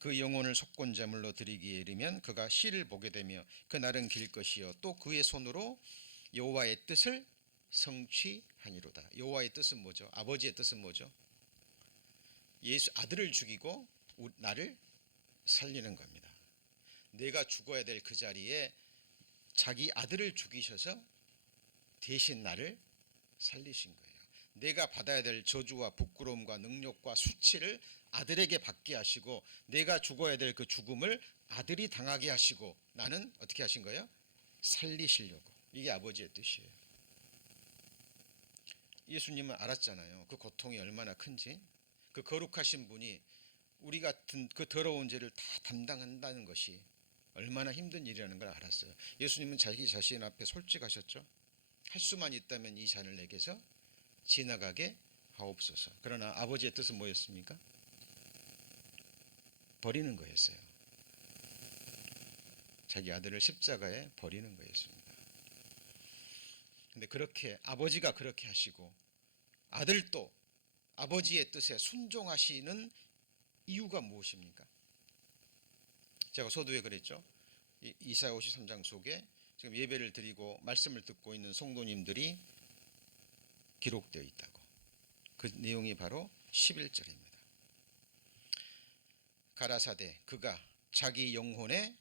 그 영혼을 속건 제물로 드리기에 이르면 그가 씨를 보게 되며 그날은 길 것이요 또 그의 손으로 여호와의 뜻을 성취하니로다. 여호와의 뜻은 뭐죠? 아버지의 뜻은 뭐죠? 예수 아들을 죽이고 나를 살리는 겁니다. 내가 죽어야 될 그 자리에 자기 아들을 죽이셔서 대신 나를 살리신 거예요. 내가 받아야 될 저주와 부끄러움과 능력과 수치를 아들에게 받게 하시고 내가 죽어야 될 그 죽음을 아들이 당하게 하시고 나는 어떻게 하신 거예요? 살리시려고. 이게 아버지의 뜻이에요. 예수님은 알았잖아요. 그 고통이 얼마나 큰지. 그 거룩하신 분이 우리 같은 그 더러운 죄를 다 담당한다는 것이 얼마나 힘든 일이라는 걸 알았어요. 예수님은 자기 자신 앞에 솔직하셨죠. 할 수만 있다면 이 잔을 내게서 지나가게 하옵소서. 그러나 아버지의 뜻은 뭐였습니까? 버리는 거였어요. 자기 아들을 십자가에 버리는 거였습니다. 근데 그렇게 아버지가 그렇게 하시고 아들도 아버지의 뜻에 순종하시는 이유가 무엇입니까? 제가 서두에 그랬죠. 이사야 53장 속에 지금 예배를 드리고 말씀을 듣고 있는 성도님들이 기록되어 있다고. 그 내용이 바로 11절입니다. 가라사대 그가 자기 영혼에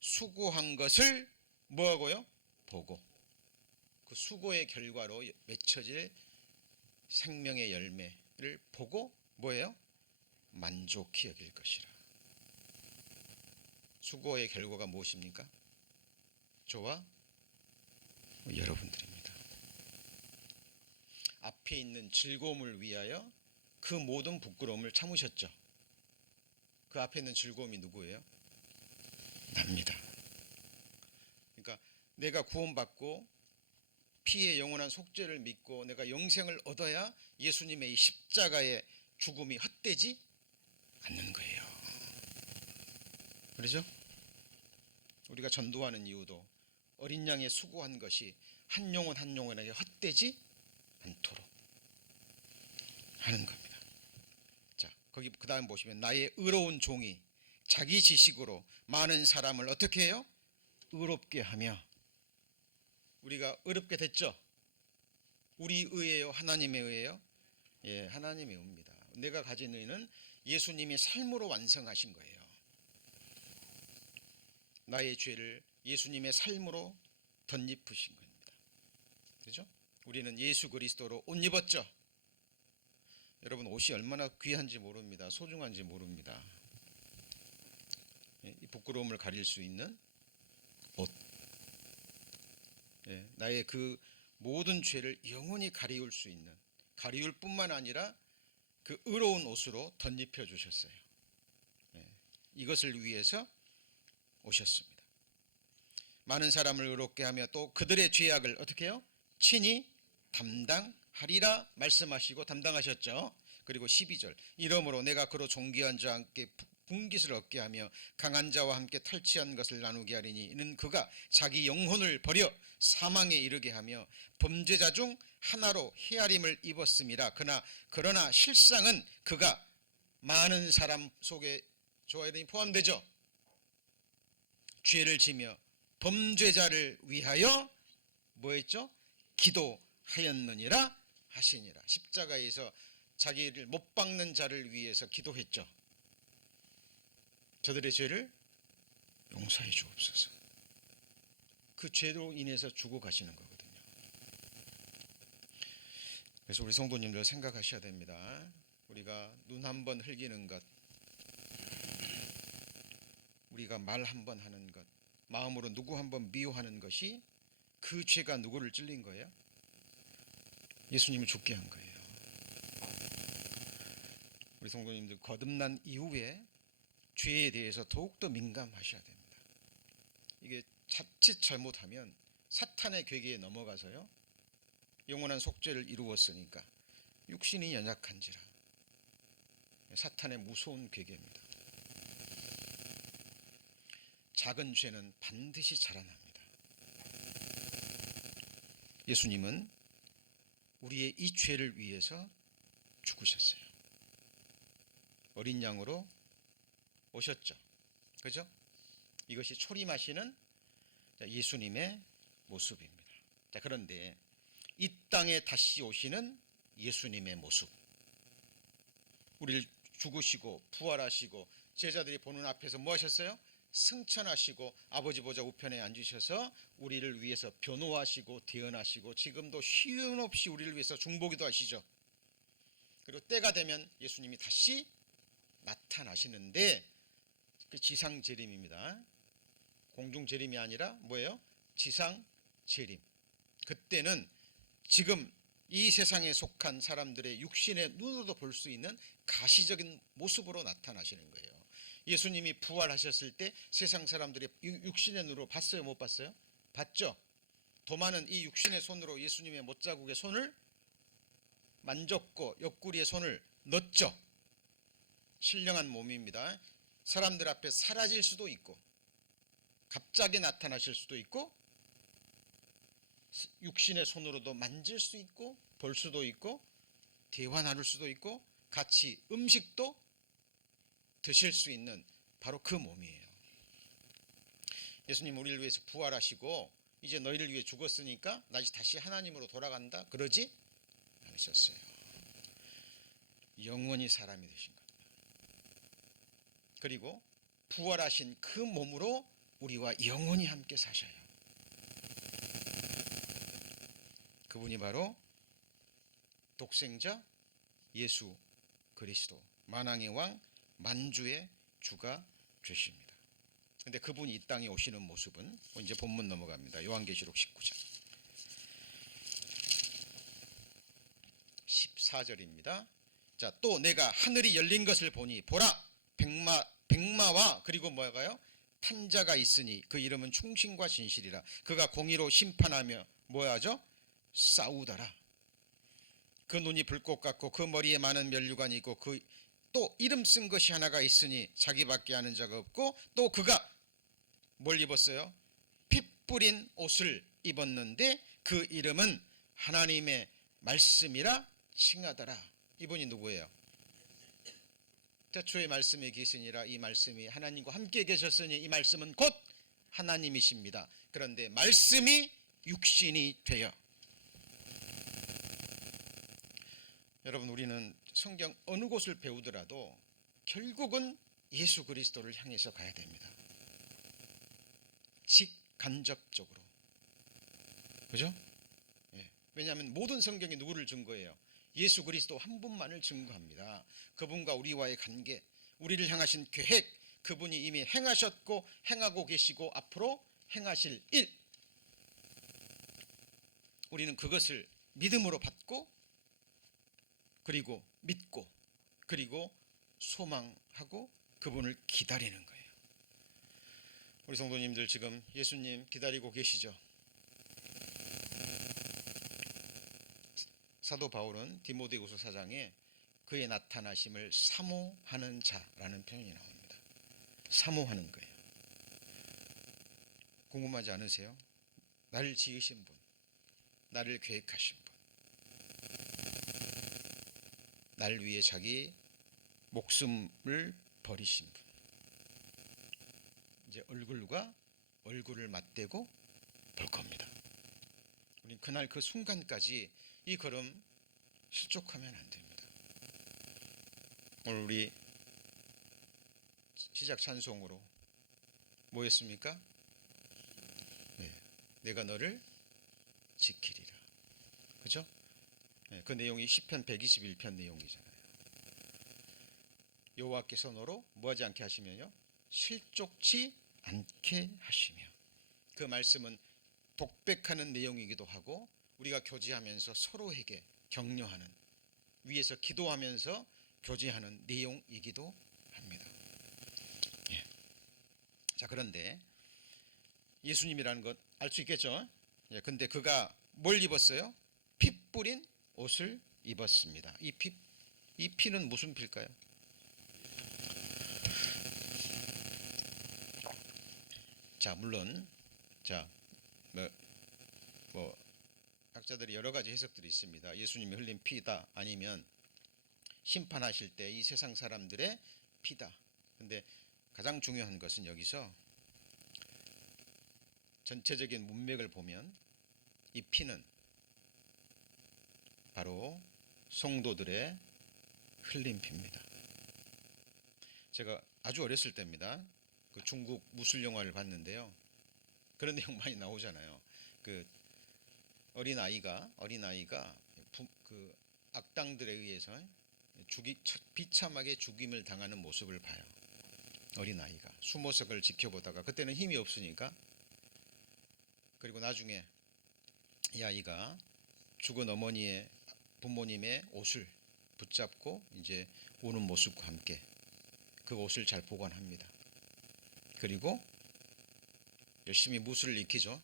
수고한 것을 뭐하고요? 보고. 그 수고의 결과로 맺혀질 생명의 열매를 보고 뭐예요? 만족히 여길 것이라. 수고의 결과가 무엇입니까? 저와 여러분들입니다. 앞에 있는 즐거움을 위하여 그 모든 부끄러움을 참으셨죠. 그 앞에 있는 즐거움이 누구예요? 납니다. 그러니까 내가 구원받고 피의 영원한 속죄를 믿고 내가 영생을 얻어야 예수님의 이 십자가의 죽음이 헛되지 않는 거예요. 그렇죠? 우리가 전도하는 이유도 어린 양의 수고한 것이 한 영혼 한 영혼에게 헛되지 않도록 하는 겁니다. 자, 거기 그 다음 보시면 나의 의로운 종이 자기 지식으로 많은 사람을 어떻게 해요? 의롭게 하며. 우리가 의롭게 됐죠? 우리 의예요? 하나님의 의예요? 예, 하나님의 의입니다. 내가 가진 의는 예수님이 삶으로 완성하신 거예요. 나의 죄를 예수님의 삶으로 덧입으신 겁니다. 그렇죠? 우리는 예수 그리스도로 옷 입었죠? 여러분 옷이 얼마나 귀한지 모릅니다. 소중한지 모릅니다. 이 부끄러움을 가릴 수 있는 옷. 나의 그 모든 죄를 영원히 가리울 수 있는, 가리울 뿐만 아니라 그 의로운 옷으로 덧입혀 주셨어요. 이것을 위해서 오셨습니다. 많은 사람을 의롭게 하며 또 그들의 죄악을 어떻게 해요? 친히 담당하리라 말씀하시고 담당하셨죠. 그리고 12절 이러므로 내가 그로 존귀한 자와 함께 분깃을 얻게 하며 강한 자와 함께 탈취한 것을 나누게 하리니 이는 그가 자기 영혼을 버려 사망에 이르게 하며 범죄자 중 하나로 헤아림을 입었음이라. 그러나 실상은 그가 많은 사람 속에 저와 여러분이 포함되죠. 죄를 지며 범죄자를 위하여 뭐했죠? 기도하였느니라 하시니라. 십자가에서 자기를 못 박는 자를 위해서 기도했죠. 저들의 죄를 용서해 주옵소서. 그 죄로 인해서 죽어 가시는 거거든요. 그래서 우리 성도님들 생각하셔야 됩니다. 우리가 눈 한 번 흘기는 것, 우리가 말 한 번 하는 것, 마음으로 누구 한 번 미워하는 것이 그 죄가 누구를 찔린 거예요? 예수님을 죽게 한 거예요. 우리 성도님들 거듭난 이후에 죄에 대해서 더욱더 민감하셔야 됩니다. 이게 자칫 잘못하면 사탄의 괴계에 넘어가서요, 영원한 속죄를 이루었으니까 육신이 연약한지라. 사탄의 무서운 괴계입니다. 작은 죄는 반드시 자라납니다. 예수님은 우리의 이 죄를 위해서 죽으셨어요. 어린 양으로 오셨죠. 그죠? 이것이 초림하시는 예수님의 모습입니다. 자, 그런데 이 땅에 다시 오시는 예수님의 모습, 우리를 죽으시고 부활하시고 제자들이 보는 앞에서 뭐 하셨어요? 승천하시고 아버지 보좌 우편에 앉으셔서 우리를 위해서 변호하시고 대언하시고 지금도 쉬운 없이 우리를 위해서 중보기도 하시죠. 그리고 때가 되면 예수님이 다시 나타나시는데 그 지상 재림입니다. 공중 재림이 아니라 뭐예요? 지상 재림. 그때는 지금 이 세상에 속한 사람들의 육신의 눈으로도 볼 수 있는 가시적인 모습으로 나타나시는 거예요. 예수님이 부활하셨을 때 세상 사람들이 육신의 눈으로 봤어요? 못 봤어요? 봤죠? 도마는 이 육신의 손으로 예수님의 못자국에 손을 만졌고 옆구리에 손을 넣었죠. 신령한 몸입니다. 사람들 앞에 사라질 수도 있고 갑자기 나타나실 수도 있고 육신의 손으로도 만질 수 있고 볼 수도 있고 대화 나눌 수도 있고 같이 음식도 드실 수 있는 바로 그 몸이에요. 예수님 우리를 위해서 부활하시고 이제 너희를 위해 죽었으니까 나 다시 하나님으로 돌아간다 그러지 않으셨어요. 영원히 사람이 되신 겁니다. 그리고 부활하신 그 몸으로 우리와 영원히 함께 사셔요. 그분이 바로 독생자 예수 그리스도, 만왕의 왕 만주의 주가 되십니다. 그런데 그분이 이 땅에 오시는 모습은 이제 본문 넘어갑니다. 요한계시록 19장 14절입니다. 자, 또 내가 하늘이 열린 것을 보니 보라 백마와 그리고 뭐가요? 탄자가 있으니 그 이름은 충신과 진실이라. 그가 공의로 심판하며 뭐하죠? 싸우더라. 그 눈이 불꽃 같고 그 머리에 많은 면류관이 있고 그 또 이름 쓴 것이 하나가 있으니 자기밖에 아는 자가 없고 또 그가 뭘 입었어요? 피 뿌린 옷을 입었는데 그 이름은 하나님의 말씀이라 칭하더라. 이분이 누구예요? 태초에 말씀이 계시니라. 이 말씀이 하나님과 함께 계셨으니 이 말씀은 곧 하나님이십니다. 그런데 말씀이 육신이 되어. 여러분 우리는 성경 어느 곳을 배우더라도 결국은 예수 그리스도를 향해서 가야 됩니다. 직간접적으로. 그죠? 예. 왜냐하면 모든 성경이 누구를 증거해요? 예수 그리스도 한 분만을 증거합니다. 그분과 우리와의 관계, 우리를 향하신 계획, 그분이 이미 행하셨고 행하고 계시고 앞으로 행하실 일, 우리는 그것을 믿음으로 받고 그리고 믿고 그리고 소망하고 그분을 기다리는 거예요. 우리 성도님들 지금 예수님 기다리고 계시죠? 사도 바울은 디모데후서 4장에 그의 나타나심을 사모하는 자라는 표현이 나옵니다. 사모하는 거예요. 궁금하지 않으세요? 나를 지으신 분, 나를 계획하신 분, 날 위해 자기 목숨을 버리신 분, 이제 얼굴과 얼굴을 맞대고 볼 겁니다. 우리 그날 그 순간까지 이 걸음 실족하면 안 됩니다. 오늘 우리 시작 찬송으로 뭐였습니까? 네, 내가 너를 지키리라. 그죠? 네, 그 내용이 시편 121편 내용이잖아요. 여호와께서 너로 뭐하지 않게 하시면요, 실족치 않게 하시며. 그 말씀은 독백하는 내용이기도 하고 우리가 교제하면서 서로에게 격려하는, 위에서 기도하면서 교제하는 내용이기도 합니다. 예. 자, 그런데 예수님이라는 것 알 수 있겠죠? 예, 근데 그가 뭘 입었어요? 피 뿌린 옷을 입었습니다. 이 피는 무슨 피일까요? 자, 물론 뭐 학자들이 여러 가지 해석들이 있습니다. 예수님이 흘린 피다, 아니면 심판하실 때 이 세상 사람들의 피다. 근데 가장 중요한 것은 여기서 전체적인 문맥을 보면 이 피는 바로 성도들의 흘린 피입니다. 제가 아주 어렸을 때입니다. 그 중국 무술 영화를 봤는데요. 그런 내용 많이 나오잖아요. 그 어린아이가 그 악당들에 의해서 비참하게 죽임을 당하는 모습을 봐요. 어린아이가 숨어서 그걸 지켜보다가 그때는 힘이 없으니까, 그리고 나중에 이 아이가 죽은 부모님의 옷을 붙잡고 이제 우는 모습과 함께 그 옷을 잘 보관합니다. 그리고 열심히 무술을 익히죠.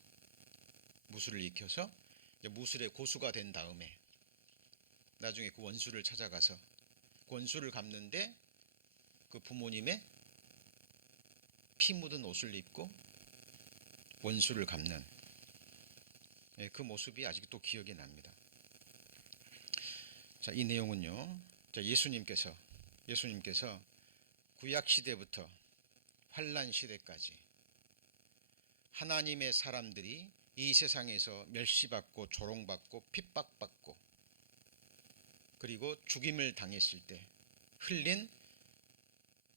무술을 익혀서 무술의 고수가 된 다음에 나중에 그 원수를 찾아가서 그 원수를 갚는데 그 부모님의 피 묻은 옷을 입고 원수를 갚는 그 모습이 아직도 기억이 납니다. 자, 이 내용은요. 자, 예수님께서 구약 시대부터 환란 시대까지 하나님의 사람들이 이 세상에서 멸시받고 조롱받고 핍박받고 그리고 죽임을 당했을 때 흘린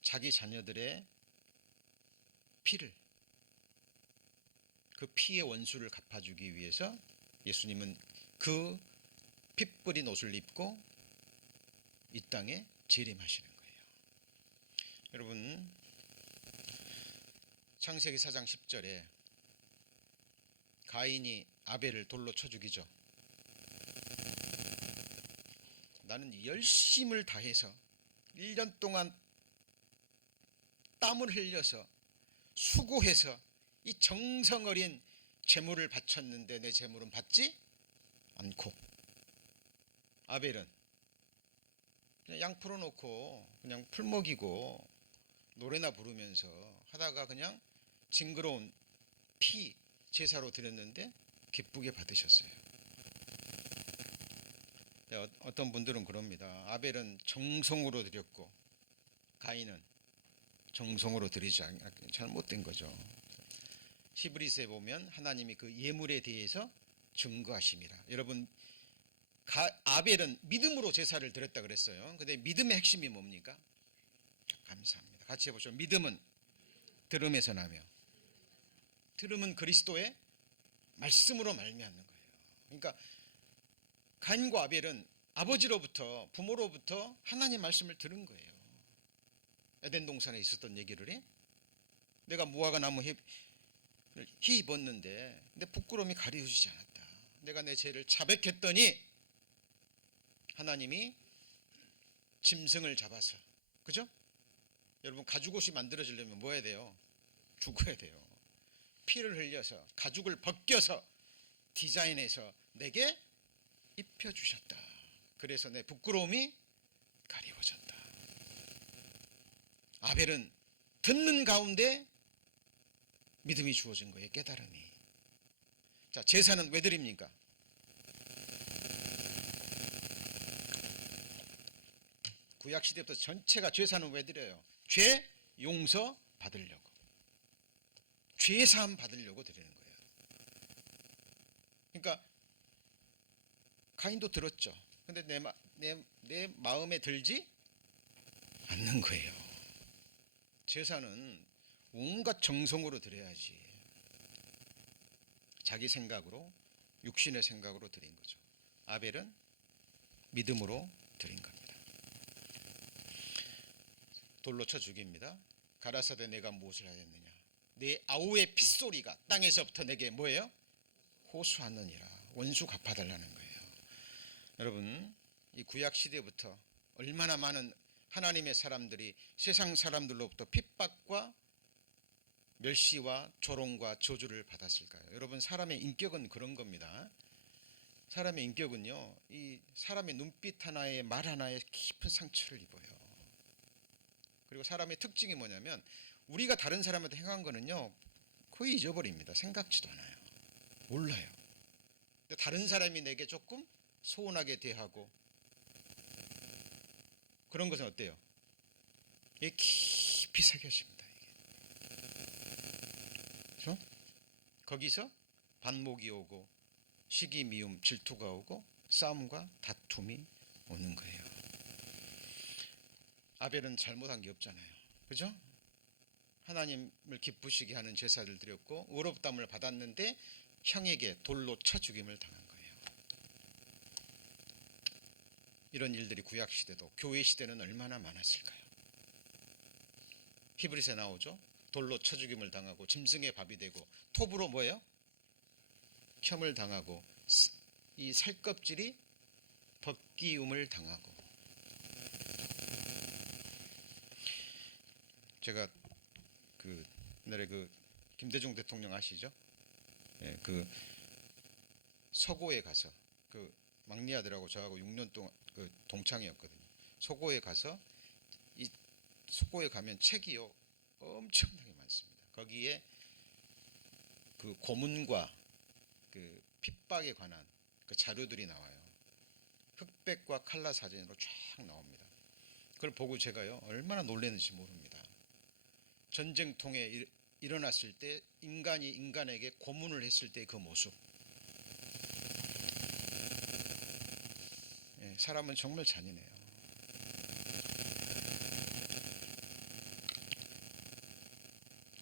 자기 자녀들의 피를, 그 피의 원수를 갚아주기 위해서 예수님은 그 피 뿌린 옷을 입고 이 땅에 재림하시는 거예요. 여러분, 창세기 4장 10절에 가인이 아벨을 돌로 쳐 죽이죠. 나는 열심을 다해서 1년 동안 땀을 흘려서 수고해서 이 정성 어린 제물을 바쳤는데 내 제물은 받지 않고, 아벨은 그냥 양 풀어놓고 그냥 풀 먹이고 노래나 부르면서 하다가 그냥 징그러운 피 제사로 드렸는데 기쁘게 받으셨어요. 어떤 분들은 그럽니다. 아벨은 정성으로 드렸고 가인은 정성으로 드리지 않고 잘못된 거죠. 히브리서에 보면 하나님이 그 예물에 대해서 증거하심이라. 여러분, 아벨은 믿음으로 제사를 드렸다 그랬어요. 근데 믿음의 핵심이 뭡니까? 감사합니다. 같이 해보죠. 믿음은 들음에서 나며 들음은 그리스도의 말씀으로 말미암는 거예요. 그러니까 가인과 아벨은 아버지로부터, 부모로부터 하나님 말씀을 들은 거예요. 에덴 동산에 있었던 얘기를 해. 내가 무화과 나무 잎 입었는데 내 부끄러움이 가려지지 않았다. 내가 내 죄를 자백했더니 하나님이 짐승을 잡아서, 그죠? 여러분, 가죽옷이 만들어지려면 뭐 해야 돼요? 죽어야 돼요. 피를 흘려서 가죽을 벗겨서 디자인해서 내게 입혀주셨다. 그래서 내 부끄러움이 가리워졌다. 아벨은 듣는 가운데 믿음이 주어진 거예요. 깨달음이. 자, 제사는 왜 드립니까? 구약시대부터 전체가 제사는 왜 드려요? 죄 용서 받으려고, 죄사함 받으려고 드리는 거예요. 그러니까 가인도 들었죠. 근데 내 마음에 들지 않는 거예요. 제사는 온갖 정성으로 드려야지. 자기 생각으로, 육신의 생각으로 드린 거죠. 아벨은 믿음으로 드린 겁니다. 돌로 쳐 죽입니다. 가라사대 내가 무엇을 하였느냐? 내 아우의 핏소리가 땅에서부터 내게 뭐예요? 호소하느니라. 원수 갚아달라는 거예요. 여러분, 이 구약 시대부터 얼마나 많은 하나님의 사람들이 세상 사람들로부터 핍박과 멸시와 조롱과 저주를 받았을까요? 여러분, 사람의 인격은 그런 겁니다. 사람의 인격은요, 이 사람의 눈빛 하나에 말 하나에 깊은 상처를 입어요. 그리고 사람의 특징이 뭐냐면 우리가 다른 사람한테 행한 거는요 거의 잊어버립니다. 생각지도 않아요. 몰라요. 근데 다른 사람이 내게 조금 소원하게 대하고 그런 것은 어때요? 이게 깊이 새겨집니다. 이게. 그렇죠? 거기서 반목이 오고 시기 미움 질투가 오고 싸움과 다툼이 오는 거예요. 아벨은 잘못한 게 없잖아요. 그죠? 하나님을 기쁘시게 하는 제사를 드렸고 의롭다함을 받았는데 형에게 돌로 쳐 죽임을 당한 거예요. 이런 일들이 구약 시대도 교회 시대는 얼마나 많았을까요? 히브리서에 나오죠. 돌로 쳐 죽임을 당하고 짐승의 밥이 되고 톱으로 뭐예요? 켬을 당하고 이 살껍질이 벗기움을 당하고. 제가 그 옛날에 그 김대중 대통령 아시죠? 예, 그 서고에 가서 그 막내 아들하고 저하고 6년 동안 그 동창이었거든요. 서고에 가서 이 서고에 가면 책이요 엄청나게 많습니다. 거기에 그 고문과 그 핍박에 관한 그 자료들이 나와요. 흑백과 칼라 사진으로 쫙 나옵니다. 그걸 보고 제가요 얼마나 놀랐는지 모릅니다. 전쟁통에 일어났을 때 인간이 인간에게 고문을 했을 때 그 모습. 예, 사람은 정말 잔인해요.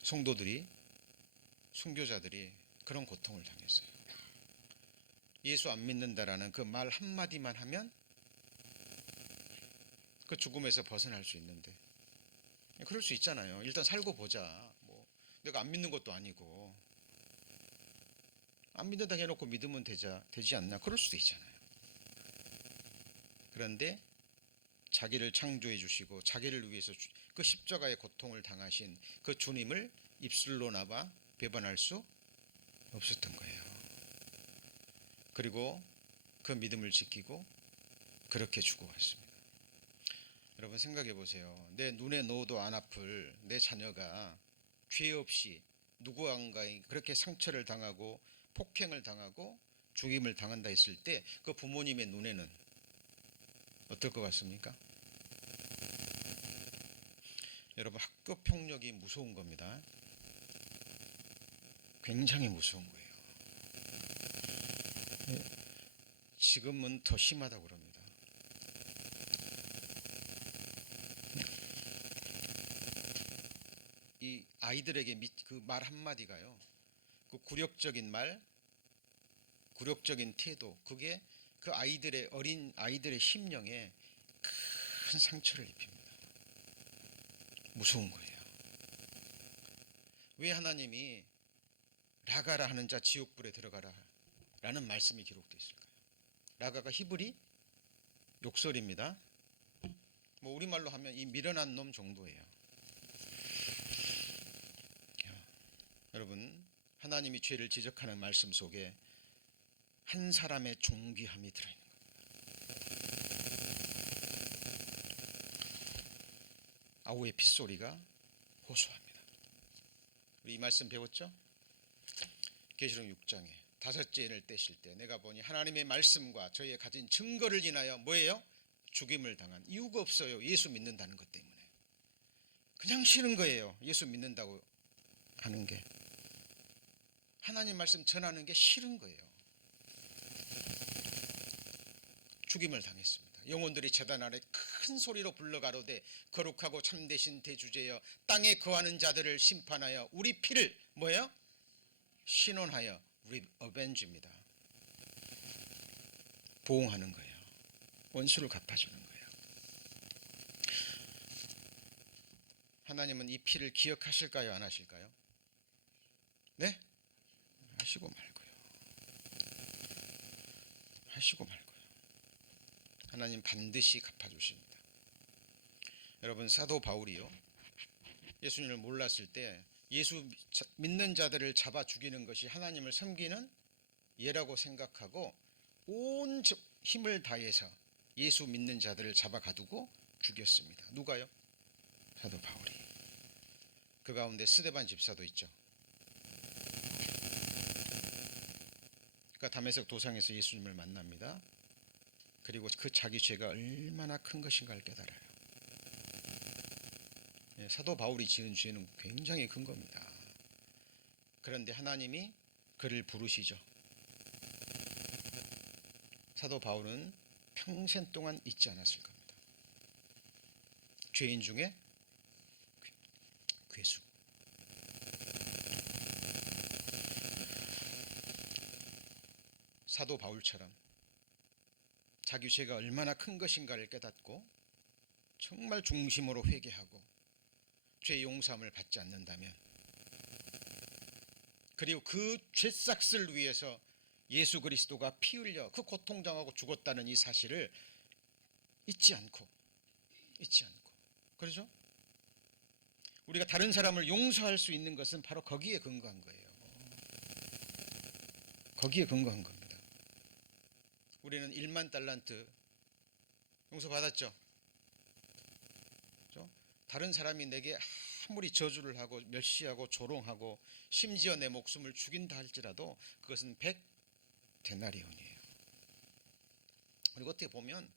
성도들이 순교자들이 그런 고통을 당했어요. 예수 안 믿는다라는 그 말 한마디만 하면 그 죽음에서 벗어날 수 있는데 그럴 수 있잖아요. 일단 살고 보자. 뭐 내가 안 믿는 것도 아니고 안 믿는다 해놓고 믿으면 되지 않나? 그럴 수도 있잖아요. 그런데 자기를 창조해 주시고 자기를 위해서 그 십자가의 고통을 당하신 그 주님을 입술로 나봐 배반할 수 없었던 거예요. 그리고 그 믿음을 지키고 그렇게 죽어갔습니다. 여러분 생각해 보세요. 내 눈에 넣어도 안 아플 내 자녀가 죄 없이 누구한가에 그렇게 상처를 당하고 폭행을 당하고 죽임을 당한다 했을 때 그 부모님의 눈에는 어떨 것 같습니까? 여러분 학교 폭력이 무서운 겁니다. 굉장히 무서운 거예요. 지금은 더 심하다고 그럽니다. 이 아이들에게 그 말 한마디가요. 그 굴욕적인 말, 굴욕적인 태도, 그게 그 어린 아이들의 심령에 큰 상처를 입힙니다. 무서운 거예요. 왜 하나님이 라가라 하는 자 지옥불에 들어가라 라는 말씀이 기록되어 있을까요? 라가가 히브리 욕설입니다. 뭐 우리말로 하면 이 미련한 놈 정도예요. 여러분 하나님이 죄를 지적하는 말씀 속에 한 사람의 존귀함이 들어있는 겁니다. 아우의 핏소리가 호소합니다. 우리 이 말씀 배웠죠? 계시록 6장에 다섯째 인을 떼실 때 내가 보니 하나님의 말씀과 저희의 가진 증거를 인하여 뭐예요? 죽임을 당한 이유가 없어요. 예수 믿는다는 것 때문에. 그냥 싫은 거예요. 예수 믿는다고 하는 게. 하나님 말씀 전하는 게 싫은 거예요. 죽임을 당했습니다. 영혼들이 제단 아래 큰 소리로 불러가로되 거룩하고 참되신 대주제여 땅에 거하는 자들을 심판하여 우리 피를 뭐예요? 신원하여 어벤지입니다. 보응하는 거예요. 원수를 갚아주는 거예요. 하나님은 이 피를 기억하실까요? 안 하실까요? 네? 하시고 말고요. 하시고 말고요. 하나님 반드시 갚아주십니다. 여러분 사도 바울이요. 예수님을 몰랐을 때 예수 믿는 자들을 잡아 죽이는 것이 하나님을 섬기는 예라고 생각하고 온 힘을 다해서 예수 믿는 자들을 잡아 가두고 죽였습니다. 누가요? 사도 바울이. 그 가운데 스데반 집사도 있죠. 그러니까 다메섹 도상에서 예수님을 만납니다. 그리고 그 자기 죄가 얼마나 큰 것인가를 깨달아요. 사도 바울이 지은 죄는 굉장히 큰 겁니다. 그런데 하나님이 그를 부르시죠. 사도 바울은 평생 동안 잊지 않았을 겁니다. 죄인 중에 괴수. 사도 바울처럼 자기 죄가 얼마나 큰 것인가를 깨닫고 정말 중심으로 회개하고 죄 용서함을 받지 않는다면, 그리고 그 죄싹을 위해서 예수 그리스도가 피 흘려 그 고통당하고 죽었다는 이 사실을 잊지 않고 그러죠? 우리가 다른 사람을 용서할 수 있는 것은 바로 거기에 근거한 거예요. 거기에 근거한 겁니다. 우리는 1만 달란트 용서받았죠? 그렇죠? 다른 사람이 내게 아무리 저주를 하고 멸시하고 조롱하고 심지어 내 목숨을 죽인다 할지라도 그것은 100데나리온이에요. 그리고 어떻게 보면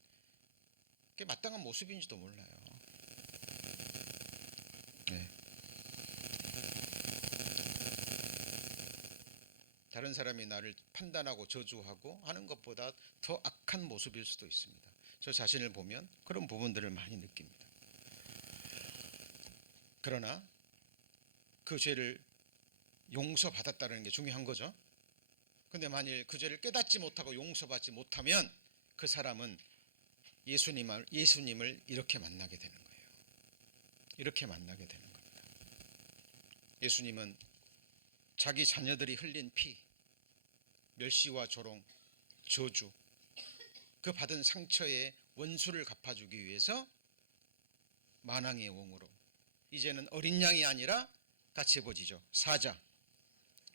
그게 마땅한 모습인지도 몰라요. 네. 다른 사람이 나를 판단하고 저주하고 하는 것보다 더 악한 모습일 수도 있습니다. 저 자신을 보면 그런 부분들을 많이 느낍니다. 그러나 그 죄를 용서받았다는 게 중요한 거죠. 근데 만일 그 죄를 깨닫지 못하고 용서받지 못하면 그 사람은 예수님을 이렇게 만나게 되는 거예요. 이렇게 만나게 되는 겁니다. 예수님은 자기 자녀들이 흘린 피, 멸시와 조롱, 저주, 그 받은 상처의 원수를 갚아주기 위해서 만왕의 왕으로, 이제는 어린 양이 아니라 같이 보지죠. 사자,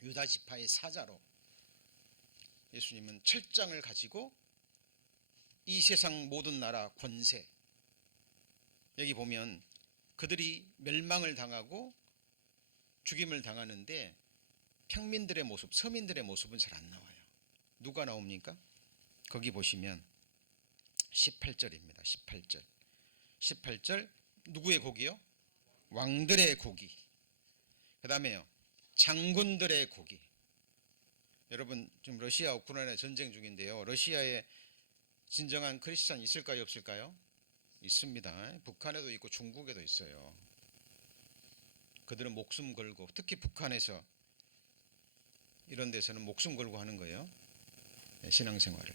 유다 지파의 사자로 예수님은 철장을 가지고 이 세상 모든 나라 권세, 여기 보면 그들이 멸망을 당하고 죽임을 당하는데 평민들의 모습, 서민들의 모습은 잘 안 나와요. 누가 나옵니까? 거기 보시면 18절입니다. 18절 누구의 곡이요? 왕들의 곡이. 그 다음에요, 장군들의 곡이. 여러분 지금 러시아 우크라이나 전쟁 중인데요, 러시아에 진정한 크리스찬 있을까요, 없을까요? 있습니다. 북한에도 있고 중국에도 있어요. 그들은 목숨 걸고, 특히 북한에서 이런 데서는 목숨 걸고 하는 거예요. 신앙생활을.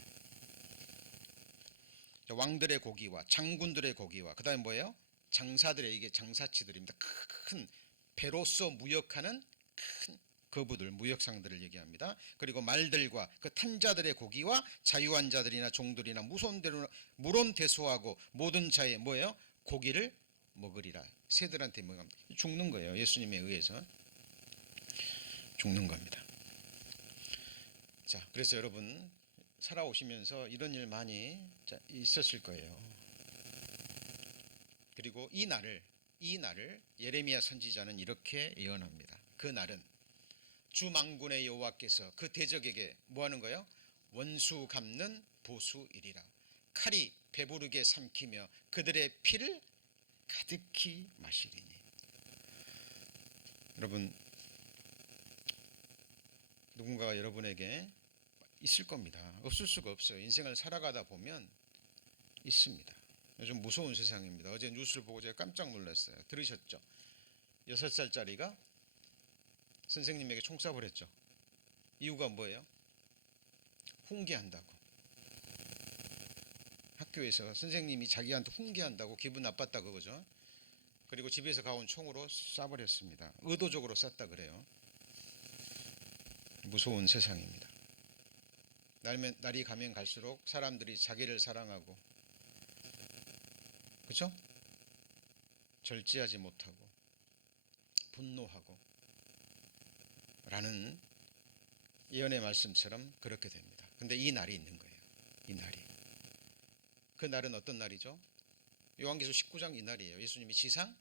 왕들의 고기와 장군들의 고기와 그 다음에 뭐예요? 장사들의, 이게 장사치들입니다. 큰 배로서 무역하는 큰 거부들, 무역상들을 얘기합니다. 그리고 말들과 그 탄자들의 고기와 자유한 자들이나 종들이나 무론 대소하고 모든 자의 뭐예요? 고기를 먹으리라. 새들한테 죽는 거예요. 예수님에 의해서 죽는 겁니다. 자, 그래서 여러분 살아오시면서 이런 일 많이 있었을 거예요. 그리고 이 날을 예레미야 선지자는 이렇게 예언합니다. 그 날은 주 만군의 여호와께서 그 대적에게 뭐 하는 거예요? 원수 갚는 보수일이라. 칼이 배부르게 삼키며 그들의 피를 가득히 마시리니. 여러분, 누군가가 여러분에게 있을 겁니다. 없을 수가 없어요. 인생을 살아가다 보면 있습니다. 요즘 무서운 세상입니다. 어제 뉴스를 보고 제가 깜짝 놀랐어요. 들으셨죠? 6살짜리가 선생님에게 총싸움을 했죠. 이유가 뭐예요? 훈계한다고. 학교에서 선생님이 자기한테 훈계한다고 기분 나빴다 그거죠. 그리고 집에서 가온 총으로 쏴버렸습니다. 의도적으로 쐈다 그래요. 무서운 세상입니다. 날이 가면 갈수록 사람들이 자기를 사랑하고, 그렇죠? 절제하지 못하고 분노하고 라는 예언의 말씀처럼 그렇게 됩니다. 근데 이 날이 있는 거예요. 이 날이. 그 날은 어떤 날이죠? 요한계시록 19장 이 날이에요. 예수님이 지상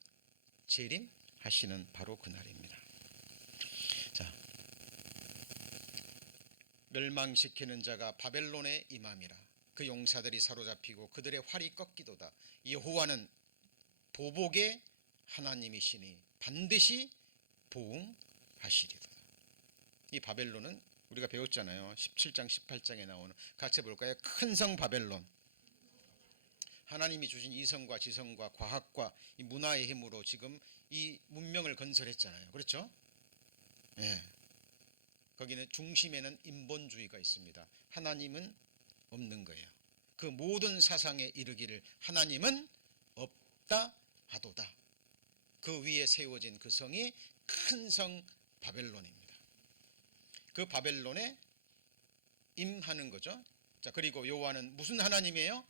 재림하시는 바로 그 날입니다. 자, 멸망시키는 자가 바벨론에 임함이라. 그 용사들이 사로잡히고 그들의 활이 꺾이도다. 여호와는 보복의 하나님이시니 반드시 보응하시리도다. 이 바벨론은 우리가 배웠잖아요. 17장 18장에 나오는, 같이 볼까요? 큰 성 바벨론. 하나님이 주신 이성과 지성과 과학과 이 문화의 힘으로 지금 이 문명을 건설했잖아요. 그렇죠? 예. 거기는 중심에는 인본주의가 있습니다. 하나님은 없는 거예요. 그 모든 사상에 이르기를 하나님은 없다 하도다. 그 위에 세워진 그 성이 큰 성 바벨론입니다. 그 바벨론에 임하는 거죠. 자, 그리고 여호와는 무슨 하나님이에요?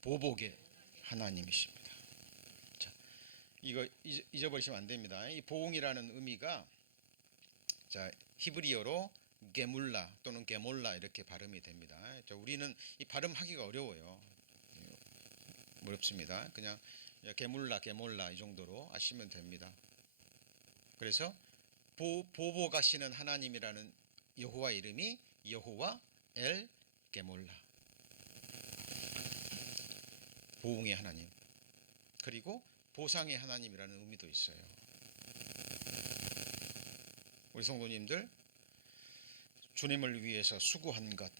보복의 하나님이십니다. 자, 이거 잊어버리시면 안 됩니다. 이 보응이라는 의미가, 자, 히브리어로 게물라 또는 게몰라 이렇게 발음이 됩니다. 자, 우리는 이 발음하기가 어려워요. 어렵습니다. 그냥 게물라 게몰라 이 정도로 아시면 됩니다. 그래서 보복하시는 하나님이라는 여호와 이름이 여호와 엘 게몰라, 보응의 하나님, 그리고 보상의 하나님이라는 의미도 있어요. 우리 성도님들, 주님을 위해서 수고한 것,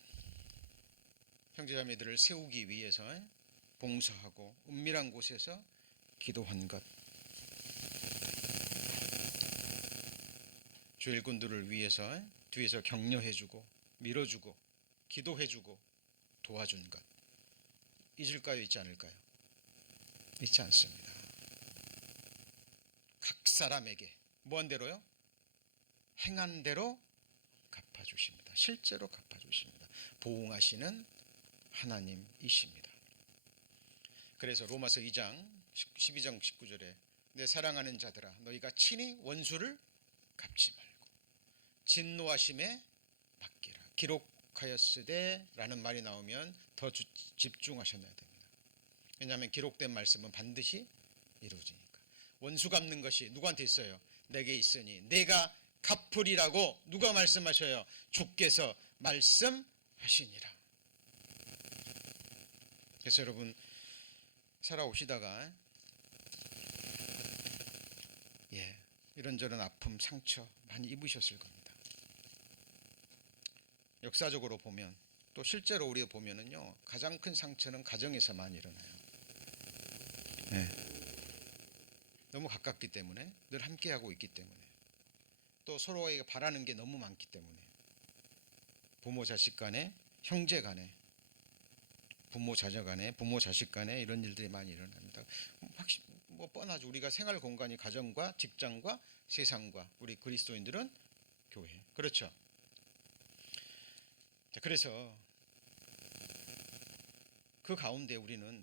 형제자매들을 세우기 위해서 봉사하고 은밀한 곳에서 기도한 것, 주 일꾼들을 위해서 뒤에서 격려해주고 밀어주고 기도해주고 도와준 것, 잊을까요? 잊지 않을까요? 잊지 않습니다. 각 사람에게 뭐한 대로요? 행한 대로 갚아주십니다. 실제로 갚아주십니다. 보응하시는 하나님이십니다. 그래서 로마서 2장 12장 19절에 내 사랑하는 자들아 너희가 친히 원수를 갚지 말고 진노하심에 맡기라. 기록하였으되 라는 말이 나오면 더 집중하셔야 됩니다. 왜냐하면 기록된 말씀은 반드시 이루어지니까. 원수 갚는 것이 누구한테 있어요? 내게 있으니 내가 갚으리라고 누가 말씀하셔요? 주께서 말씀하시니라. 그래서 여러분 살아오시다가 이런저런 아픔, 상처 많이 입으셨을 겁니다. 역사적으로 보면 또 실제로 우리가 보면은요, 가장 큰 상처는 가정에서 많이 일어나요. 너무 가깝기 때문에, 늘 함께하고 있기 때문에, 또 서로에게 바라는 게 너무 많기 때문에, 부모 자식 간에, 형제 간에, 부모 자녀 간에, 부모 자식 간에 이런 일들이 많이 일어납니다. 뭐 뻔하죠. 우리가 생활 공간이 가정과 직장과 세상과 우리 그리스도인들은 교회. 그렇죠. 자, 그래서 그 가운데 우리는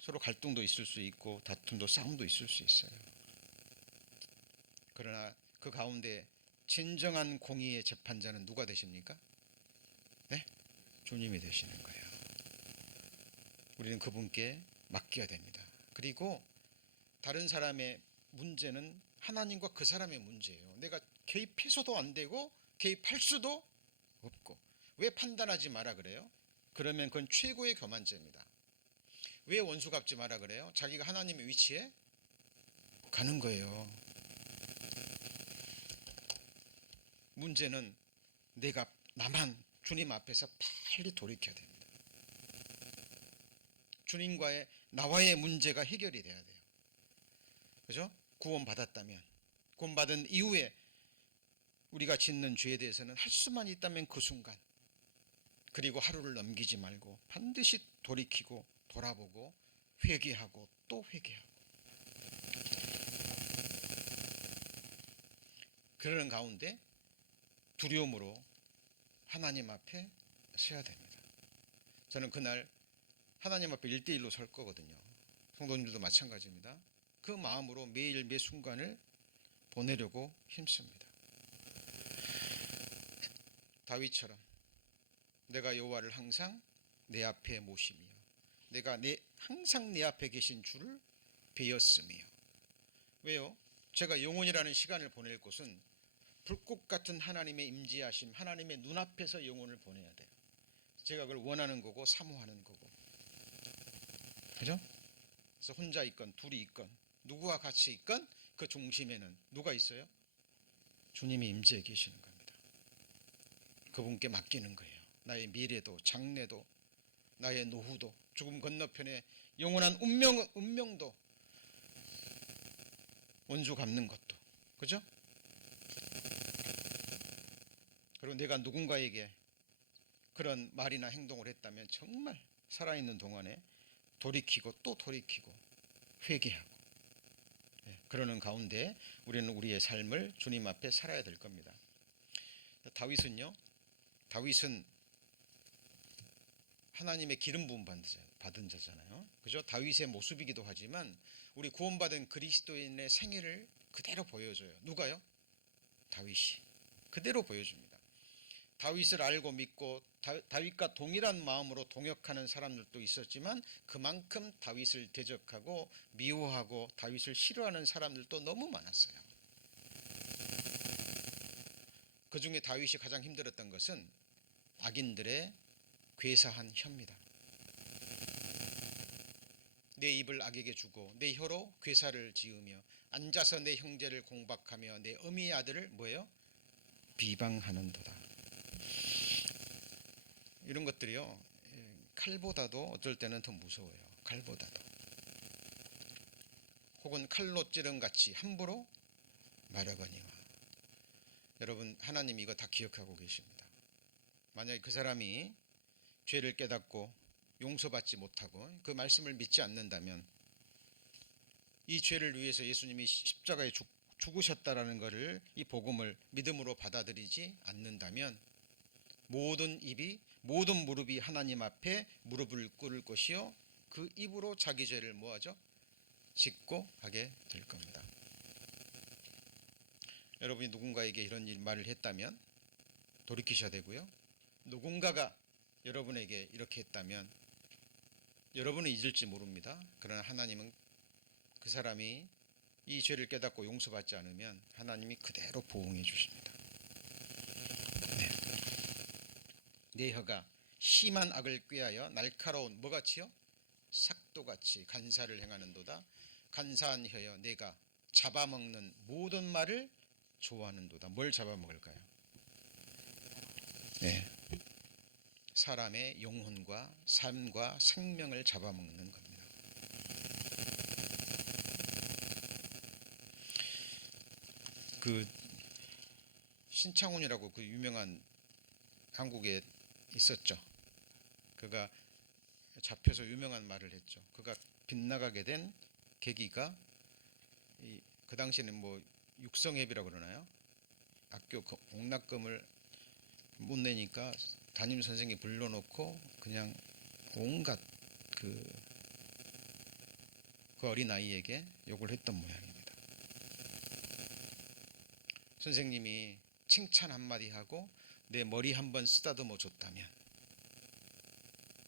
서로 갈등도 있을 수 있고 다툼도 싸움도 있을 수 있어요. 그러나 그 가운데 진정한 공의의 재판자는 누가 되십니까? 네? 주님이 되시는 거예요. 우리는 그분께 맡겨야 됩니다. 그리고 다른 사람의 문제는 하나님과 그 사람의 문제예요. 내가 개입해서도 안 되고 개입할 수도 없고. 왜 판단하지 마라 그래요? 그러면 그건 최고의 교만죄입니다. 왜 원수 갚지 마라 그래요? 자기가 하나님의 위치에 가는 거예요. 문제는 나만 주님 앞에서 빨리 돌이켜야 됩니다. 주님과의 나와의 문제가 해결이 돼야 돼요. 그죠? 구원받았다면, 구원받은 이후에 우리가 짓는 죄에 대해서는 할 수만 있다면 그 순간, 그리고 하루를 넘기지 말고 반드시 돌이키고 돌아보고 회개하고 또 회개하고, 그러는 가운데 두려움으로 하나님 앞에 서야 됩니다. 저는 그날 하나님 앞에 1대1로 설 거거든요. 성도님들도 마찬가지입니다. 그 마음으로 매일 매 순간을 보내려고 힘씁니다. 다윗처럼 내가 여호와를 항상 내 앞에 모시며 내가 항상 내 앞에 계신 주를 배웠으며. 왜요? 제가 영혼이라는 시간을 보낼 곳은 불꽃 같은 하나님의 임재하심, 하나님의 눈앞에서 영혼을 보내야 돼요. 제가 그걸 원하는 거고 사모하는 거고. 그죠? 그래서 혼자 있건 둘이 있건 누구와 같이 있건 그 중심에는 누가 있어요? 주님이 임재해 계시는 겁니다. 그분께 맡기는 거예요. 나의 미래도 장래도 나의 노후도 죽음 건너편에 영원한 운명도 원수 갚는 것도, 그죠? 그리고 내가 누군가에게 그런 말이나 행동을 했다면 정말 살아있는 동안에 돌이키고 또 돌이키고 회개하고, 그러는 가운데 우리는 우리의 삶을 주님 앞에 살아야 될 겁니다. 다윗은 하나님의 기름 부음 받은 자잖아요. 그죠? 다윗의 모습이기도 하지만 우리 구원받은 그리스도인의 생애를 그대로 보여줘요. 누가요? 다윗이 그대로 보여줍니다. 다윗을 알고 믿고 다윗과 동일한 마음으로 동역하는 사람들도 있었지만 그만큼 다윗을 대적하고 미워하고 다윗을 싫어하는 사람들도 너무 많았어요. 그 중에 다윗이 가장 힘들었던 것은 악인들의 괴사한 혀입니다. 내 입을 악에게 주고 내 혀로 괴사를 지으며 앉아서 내 형제를 공박하며 내 어미의 아들을 뭐예요? 비방하는도다. 이런 것들이요, 칼보다도 어쩔 때는 더 무서워요. 칼보다도. 혹은 칼로 찌른같이 함부로 말하거니와. 여러분, 하나님 이거 다 기억하고 계십니다. 만약에 그 사람이 죄를 깨닫고 용서받지 못하고 그 말씀을 믿지 않는다면, 이 죄를 위해서 예수님이 십자가에 죽으셨다라는 것을, 이 복음을 믿음으로 받아들이지 않는다면 모든 무릎이 하나님 앞에 무릎을 꿇을 것이요 그 입으로 자기 죄를 뭐하죠? 짓고 하게 될 겁니다. 여러분이 누군가에게 이런 말을 했다면 돌이키셔야 되고요. 누군가가 여러분에게 이렇게 했다면 여러분은 잊을지 모릅니다. 그러나 하나님은 그 사람이 이 죄를 깨닫고 용서받지 않으면 하나님이 그대로 보응해 주십니다. 네. 내 혀가 심한 악을 꾀하여 날카로운 뭐같이요? 삭도같이 간사를 행하는도다. 간사한 혀여 내가 잡아먹는 모든 말을 좋아하는도다. 뭘 잡아먹을까요? 네. 사람의 영혼과 삶과 생명을 잡아먹는 겁니다. 그 신창훈이라고 그 유명한 한국에 있었죠. 그가 잡혀서 유명한 말을 했죠. 그가 빗나가게 된 계기가 그 당시에는 뭐 육성회비라고 그러나요? 학교 공납금을 못 내니까 담임 선생이 불러놓고 그냥 온갖 그 어린 아이에게 욕을 했던 모양입니다. 선생님이 칭찬 한마디 하고 내 머리 한번 쓰다듬어 줬다면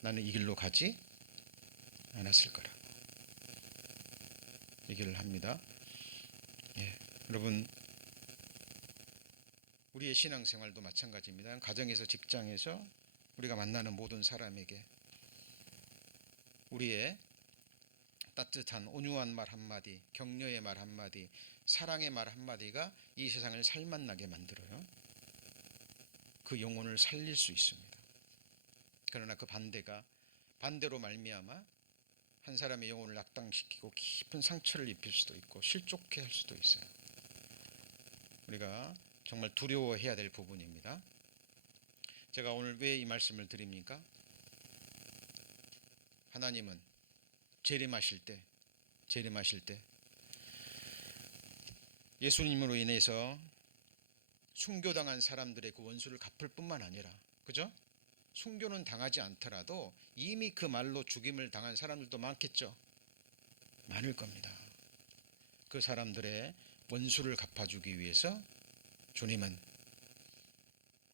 나는 이 길로 가지 않았을 거라고 얘기를 합니다. 여러분, 우리의 신앙생활도 마찬가지입니다. 가정에서, 직장에서 우리가 만나는 모든 사람에게 우리의 따뜻한 온유한 말 한마디, 격려의 말 한마디, 사랑의 말 한마디가 이 세상을 살맛나게 만들어요. 그 영혼을 살릴 수 있습니다. 그러나 그 반대로 말미암아 한 사람의 영혼을 낙당시키고 깊은 상처를 입힐 수도 있고 실족해 할 수도 있어요. 우리가 정말 두려워해야 될 부분입니다. 제가 오늘 왜 이 말씀을 드립니까? 하나님은 재림하실 때 예수님으로 인해서 순교당한 사람들의 그 원수를 갚을 뿐만 아니라, 그죠? 순교는 당하지 않더라도 이미 그 말로 죽임을 당한 사람들도 많겠죠. 많을 겁니다. 그 사람들의 원수를 갚아주기 위해서 주님은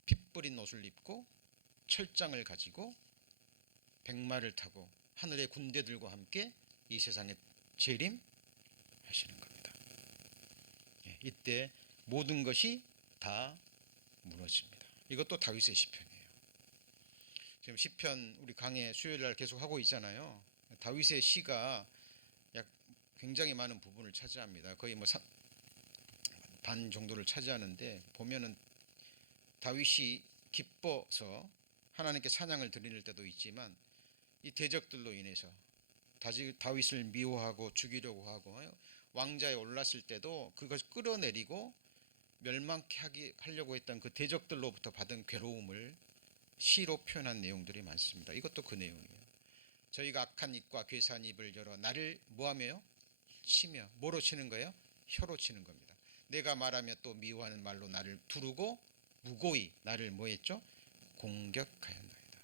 핏 뿌린 옷을 입고 철장을 가지고 백마를 타고 하늘의 군대들과 함께 이 세상에 재림하시는 겁니다. 이때 모든 것이 다 무너집니다. 이것도 다윗의 시편이에요. 지금 시편 우리 강의 수요일날 계속 하고 있잖아요. 다윗의 시가 굉장히 많은 부분을 차지합니다. 거의 반 정도를 차지하는데 보면은 다윗이 기뻐서 하나님께 찬양을 드릴 때도 있지만 이 대적들로 인해서 다윗을 미워하고 죽이려고 하고 왕자에 올랐을 때도 그것을 끌어내리고 멸망케 하려고 했던 그 대적들로부터 받은 괴로움을 시로 표현한 내용들이 많습니다. 이것도 그 내용이에요. 저희가 악한 입과 괴사한 입을 열어 나를 뭐하며요? 치며. 뭐로 치는 거예요? 혀로 치는 겁니다. 내가 말하며 또 미워하는 말로 나를 두르고 무고히 나를 뭐했죠? 공격하였나이다.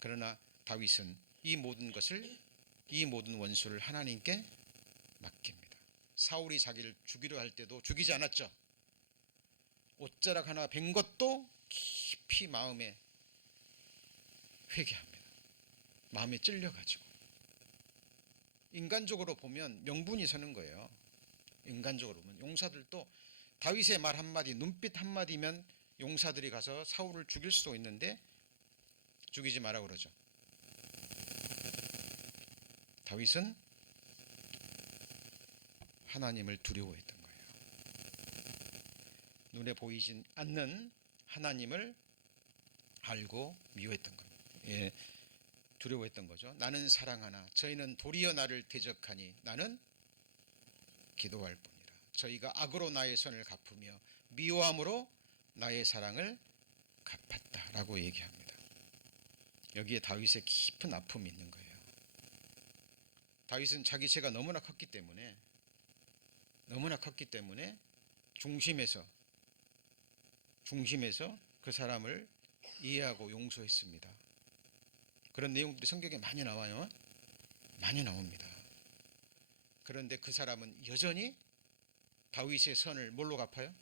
그러나 다윗은 이 모든 원수를 하나님께 맡깁니다. 사울이 자기를 죽이려 할 때도 죽이지 않았죠. 옷자락 하나 벤 것도 깊이 마음에 회개합니다. 마음에 찔려가지고. 인간적으로 보면 명분이 서는 거예요. 인간적으로 보면 용사들도 다윗의 말 한마디, 눈빛 한마디면 용사들이 가서 사울을 죽일 수도 있는데 죽이지 마라 그러죠. 다윗은 하나님을 두려워했던 거예요. 눈에 보이진 않는 하나님을 알고 미워했던 겁니다. 예, 두려워했던 거죠. 나는 사랑하나 저희는 도리어 나를 대적하니 나는 기도할 뿐이라. 저희가 악으로 나의 선을 갚으며 미워함으로 나의 사랑을 갚았다라고 얘기합니다. 여기에 다윗의 깊은 아픔이 있는 거예요. 다윗은 자기 죄가 너무나 컸기 때문에 중심에서 그 사람을 이해하고 용서했습니다. 그런 내용들이 성경에 많이 나와요. 많이 나옵니다. 그런데 그 사람은 여전히 다윗의 선을 뭘로 갚아요?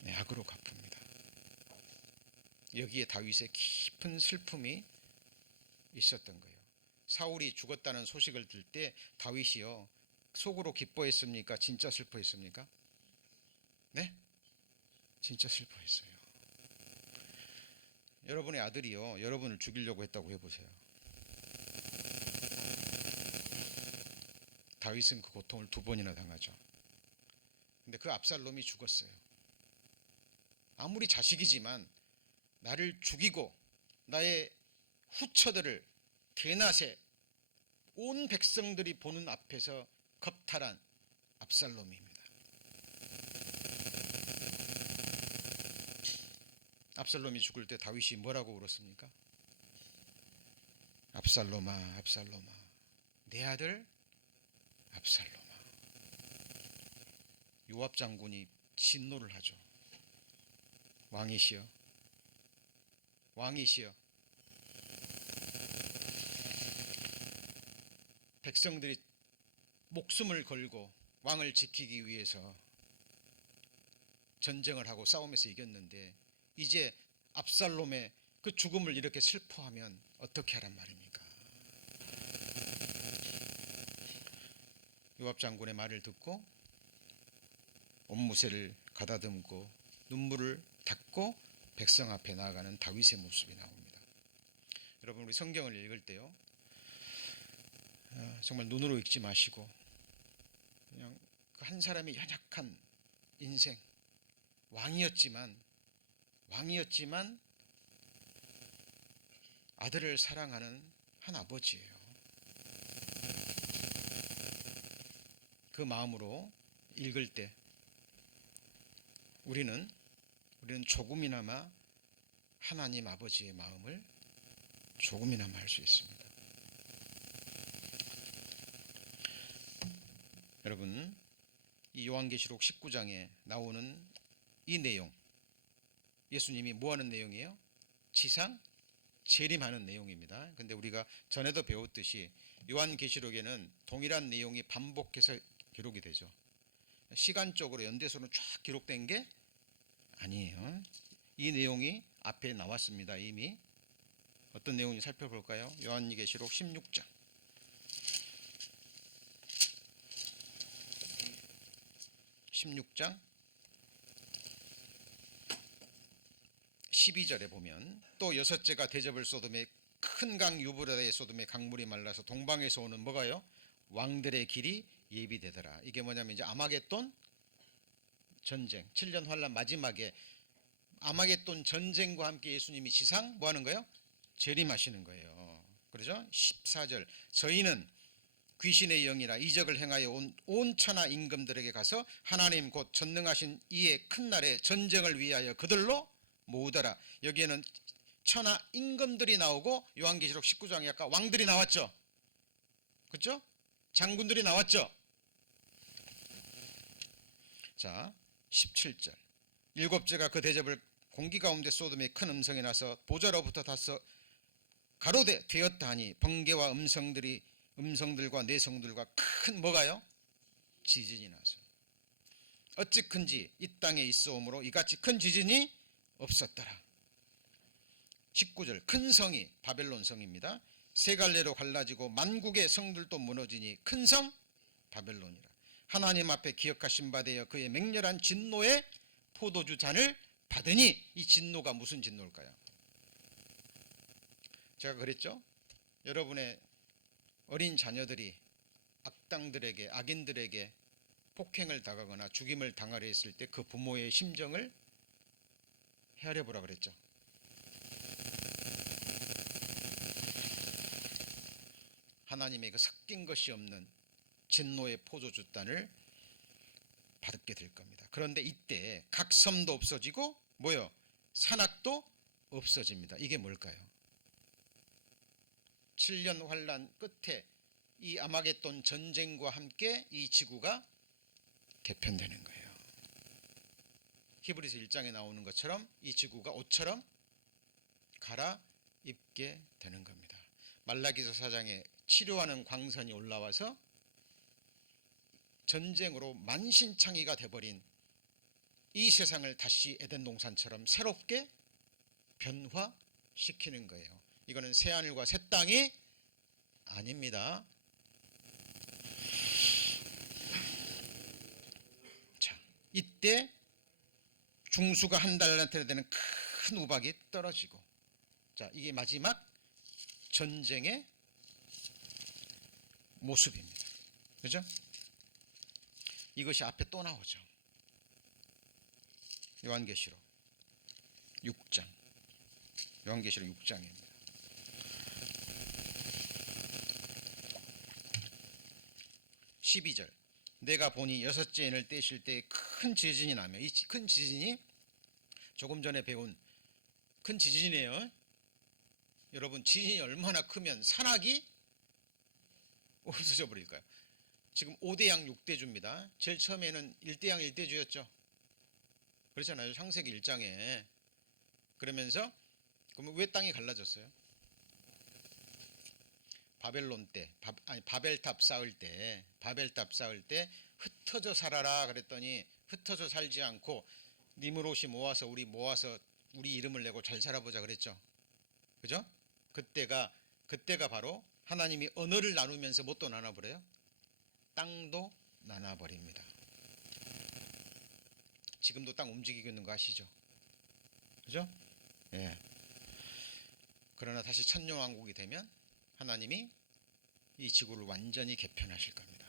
네, 악으로 갚습니다. 여기에 다윗의 깊은 슬픔이 있었던 거예요. 사울이 죽었다는 소식을 들 때 다윗이요 속으로 기뻐했습니까? 진짜 슬퍼했습니까? 네? 진짜 슬퍼했어요. 여러분의 아들이요 여러분을 죽이려고 했다고 해보세요. 다윗은 그 고통을 2번이나 당하죠. 근데 그 압살롬이 죽었어요. 아무리 자식이지만 나를 죽이고 나의 후처들을 대낮에 온 백성들이 보는 앞에서 겁탈한 압살롬입니다. 압살롬이 죽을 때 다윗이 뭐라고 울었습니까? 압살롬아, 압살롬아, 내 아들 압살롬아. 요압 장군이 진노를 하죠. 왕이시여, 왕이시여. 백성들이 목숨을 걸고 왕을 지키기 위해서 전쟁을 하고 싸움에서 이겼는데 이제 압살롬의 그 죽음을 이렇게 슬퍼하면 어떻게 하란 말입니까? 요압 장군의 말을 듣고 옷무새를 가다듬고 눈물을 닦고 백성 앞에 나아가는 다윗의 모습이 나옵니다. 여러분, 우리 성경을 읽을 때요 정말 눈으로 읽지 마시고 그냥 그 한 사람의 연약한 인생, 왕이었지만 아들을 사랑하는 한 아버지예요. 그 마음으로 읽을 때 우리는 조금이나마 하나님 아버지의 마음을 조금이나마 알 수 있습니다. 여러분, 이 요한계시록 19장에 나오는 이 내용, 예수님이 뭐하는 내용이에요? 지상 재림하는 내용입니다. 근데 우리가 전에도 배웠듯이 요한계시록에는 동일한 내용이 반복해서 기록이 되죠. 시간적으로 연대소는 쫙 기록된 게 아니에요. 이 내용이 앞에 나왔습니다. 이미. 어떤 내용인지 살펴볼까요? 요한계시록 16장 12절에 보면 또 여섯째가 대접을 소돔에 큰 강 유브라데 소돔의 강물이 말라서 동방에서 오는 뭐가요? 왕들의 길이 예비되더라. 이게 뭐냐면 이제 아마겟돈 전쟁 7년 환란 마지막에 아마겟돈 전쟁과 함께 예수님이 지상 뭐 하는 거예요? 재림하시는 거예요. 그러죠? 14절 저희는 귀신의 영이라 이적을 행하여 온 천하 임금들에게 가서 하나님 곧 전능하신 이의 큰 날에 전쟁을 위하여 그들로 모으더라. 여기에는 천하 임금들이 나오고 요한계시록 19장에 아까 왕들이 나왔죠. 그렇죠? 장군들이 나왔죠. 자 17절 일곱째가 그 대접을 공기 가운데 쏟음에 큰 음성이 나서 보좌로부터 다서 가로되 되었다 하니 번개와 음성들과 내성들과 큰 뭐가요? 지진이 나서 어찌 큰지 이 땅에 있어오므로 이같이 큰 지진이 없었더라. 19절 큰 성이 바벨론 성입니다. 세 갈래로 갈라지고 만국의 성들도 무너지니 큰 성 바벨론이라. 하나님 앞에 기억하신 바 되어 그의 맹렬한 진노의 포도주 잔을 받으니 이 진노가 무슨 진노일까요? 제가 그랬죠. 여러분의 어린 자녀들이 악당들에게 악인들에게 폭행을 당하거나 죽임을 당하려 했을 때 그 부모의 심정을 헤아려 보라 그랬죠. 하나님의 그 섞인 것이 없는 진노의 포도주잔을 받게 될 겁니다. 그런데 이때 각 섬도 없어지고 뭐요? 산악도 없어집니다. 이게 뭘까요? 7년 환란 끝에 이 아마겟돈 전쟁과 함께 이 지구가 개편되는 거예요. 히브리서 1장에 나오는 것처럼 이 지구가 옷처럼 갈아입게 되는 겁니다. 말라기서 4장에 치료하는 광선이 올라와서 전쟁으로 만신창이가 돼버린 이 세상을 다시 에덴 동산처럼 새롭게 변화시키는 거예요. 이거는 새하늘과 새 땅이 아닙니다. 자, 이때 중수가 한 달란트나 되는 큰 우박이 떨어지고, 자, 이게 마지막 전쟁의 모습입니다. 그죠? 이것이 앞에 또 나오죠. 요한계시록 6장. 요한계시록 6장입니다. 12절 내가 보니 여섯째 인을 떼실 때 큰 지진이 나며 이 큰 지진이 조금 전에 배운 큰 지진이에요. 여러분 지진이 얼마나 크면 산악이 없어져 버릴까요? 지금 5대양 6대주입니다. 제일 처음에는 1대양 1대주였죠. 그렇잖아요. 창세기 1장에. 그러면서 그러면 왜 땅이 갈라졌어요? 바벨론 때, 바벨탑 쌓을 때 흩어져 살아라 그랬더니 흩어져 살지 않고 니므롯이 모아서 우리 이름을 내고 잘 살아보자 그랬죠. 그죠? 그때가 바로 하나님이 언어를 나누면서 뭣도 나눠버려요? 땅도 나눠버립니다. 지금도 땅 움직이고 있는 거 아시죠? 그죠? 예. 그러나 다시 천년왕국이 되면 하나님이 이 지구를 완전히 개편하실 겁니다.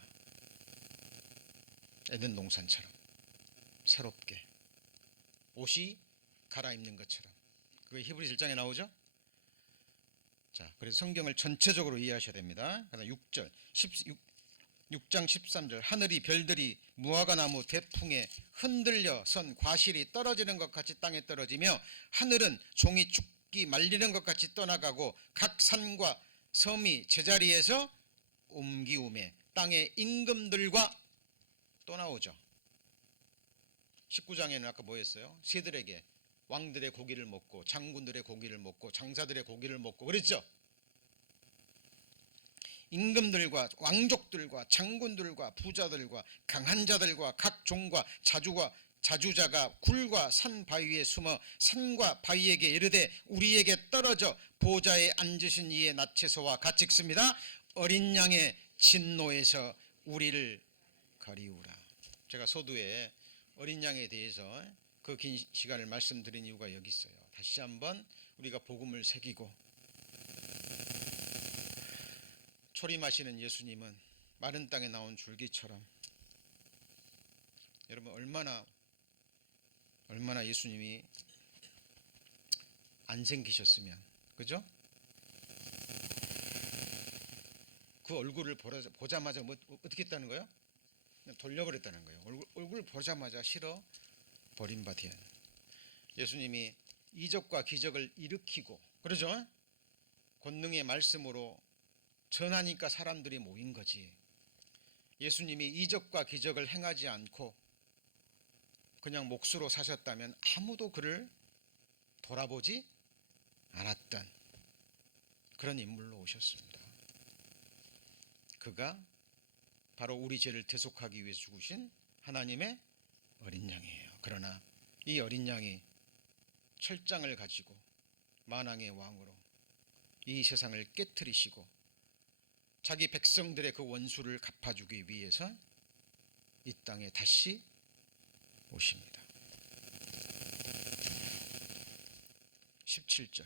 에덴 동산처럼 새롭게 옷이 갈아입는 것처럼. 그게 히브리서 1장에 나오죠? 자, 그래서 성경을 전체적으로 이해하셔야 됩니다. 그다음 6절 6장 13절 하늘이 별들이 무화과 나무 대풍에 흔들려 선 과실이 떨어지는 것 같이 땅에 떨어지며 하늘은 종이 죽기 말리는 것 같이 떠나가고 각 산과 섬이 제자리에서 옮기우매 땅의 임금들과 또 나오죠. 19장에는 아까 뭐였어요? 새들에게 왕들의 고기를 먹고 장군들의 고기를 먹고 장사들의 고기를 먹고 그랬죠. 임금들과 왕족들과 장군들과 부자들과 강한 자들과 각 종과 자주자가 굴과 산 바위에 숨어 산과 바위에게 이르되 우리에게 떨어져 보좌에 앉으신 이의 낯에서와 같이 읽습니다. 어린 양의 진노에서 우리를 가리우라. 제가 서두에 어린 양에 대해서 그 긴 시간을 말씀드린 이유가 여기 있어요. 다시 한번 우리가 복음을 새기고 초림하시는 예수님은 마른 땅에 나온 줄기처럼 여러분 얼마나 예수님이 안 생기셨으면, 그죠? 그 얼굴을 보자마자 뭐 어떻게 했다는 거예요? 그냥 돌려버렸다는 거예요. 얼굴 보자마자 싫어 버림받은. 예수님이 이적과 기적을 일으키고, 그러죠? 권능의 말씀으로 전하니까 사람들이 모인 거지. 예수님이 이적과 기적을 행하지 않고 그냥 몫으로 사셨다면 아무도 그를 돌아보지 않았던 그런 인물로 오셨습니다. 그가 바로 우리 죄를 대속하기 위해 죽으신 하나님의 어린 양이에요. 그러나 이 어린 양이 철장을 가지고 만왕의 왕으로 이 세상을 깨트리시고 자기 백성들의 그 원수를 갚아주기 위해서 이 땅에 다시 오십니다. 17절,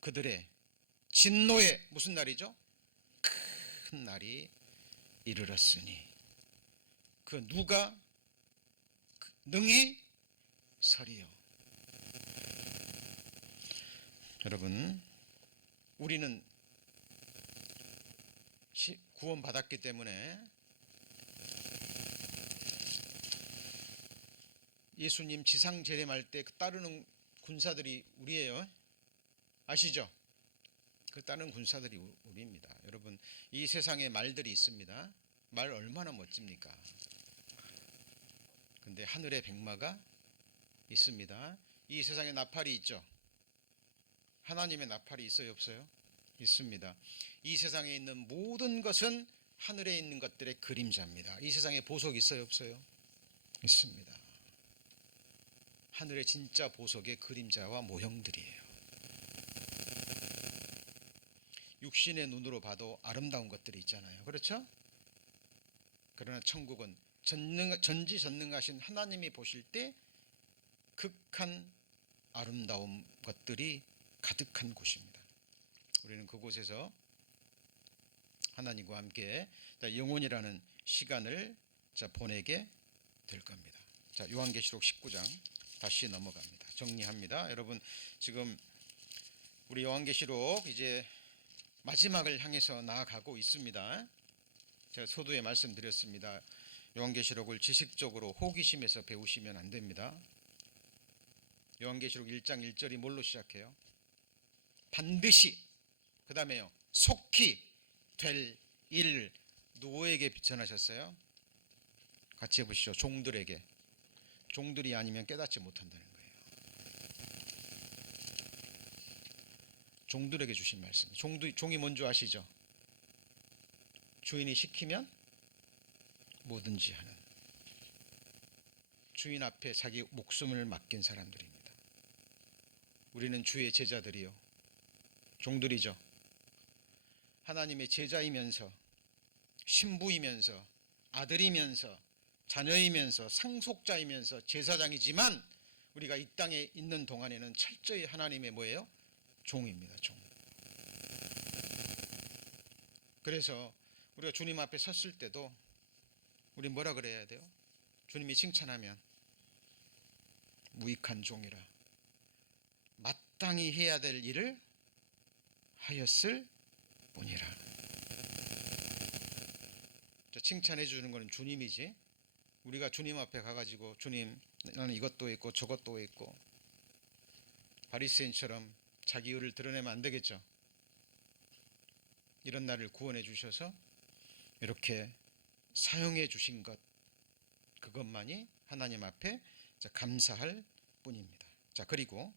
그들의 진노의 무슨 날이죠? 큰 날이 이르렀으니 그 누가 능히 서리요. 여러분, 우리는 구원 받았기 때문에 예수님 지상 재림할 때 따르는 군사들이 우리예요. 아시죠? 그 따르는 군사들이 우리입니다. 여러분, 이 세상에 말들이 있습니다. 말 얼마나 멋집니까? 근데 하늘에 백마가 있습니다. 이 세상에 나팔이 있죠. 하나님의 나팔이 있어요, 없어요? 있습니다. 이 세상에 있는 모든 것은 하늘에 있는 것들의 그림자입니다. 이 세상에 보석 있어요, 없어요? 있습니다. 하늘의 진짜 보석의 그림자와 모형들이에요. 육신의 눈으로 봐도 아름다운 것들이 있잖아요. 그렇죠? 그러나 천국은 전지전능하신 하나님이 보실 때 극한 아름다운 것들이 가득한 곳입니다. 우리는 그곳에서 하나님과 함께 영혼이라는 시간을 보내게 될 겁니다. 자, 요한계시록 19장 다시 넘어갑니다. 정리합니다. 여러분, 지금 우리 요한계시록 이제 마지막을 향해서 나아가고 있습니다. 제가 서두에 말씀드렸습니다. 요한계시록을 지식적으로 호기심에서 배우시면 안 됩니다. 요한계시록 1장 1절이 뭘로 시작해요? 반드시, 그 다음에요, 속히 될 일. 누구에게 전하셨어요? 같이 해보시죠. 종들에게. 종들이 아니면 깨닫지 못한다는 거예요. 종들에게 주신 말씀. 종이 뭔지 아시죠? 주인이 시키면 뭐든지 하는, 주인 앞에 자기 목숨을 맡긴 사람들입니다. 우리는 주의 제자들이요, 종들이죠. 하나님의 제자이면서 신부이면서 아들이면서 자녀이면서 상속자이면서 제사장이지만 우리가 이 땅에 있는 동안에는 철저히 하나님의 뭐예요? 종입니다. 종. 그래서 우리가 주님 앞에 섰을 때도 우리 뭐라 그래야 돼요? 주님이 칭찬하면 무익한 종이라, 마땅히 해야 될 일을 하였을 뿐이라. 칭찬해 주는 것은 주님이지, 우리가 주님 앞에 가가지고 주님 나는 이것도 있고 저것도 있고 바리새인처럼 자기 의를 드러내면 안 되겠죠. 이런 나를 구원해 주셔서 이렇게 사용해 주신 것, 그것만이 하나님 앞에 감사할 뿐입니다. 자, 그리고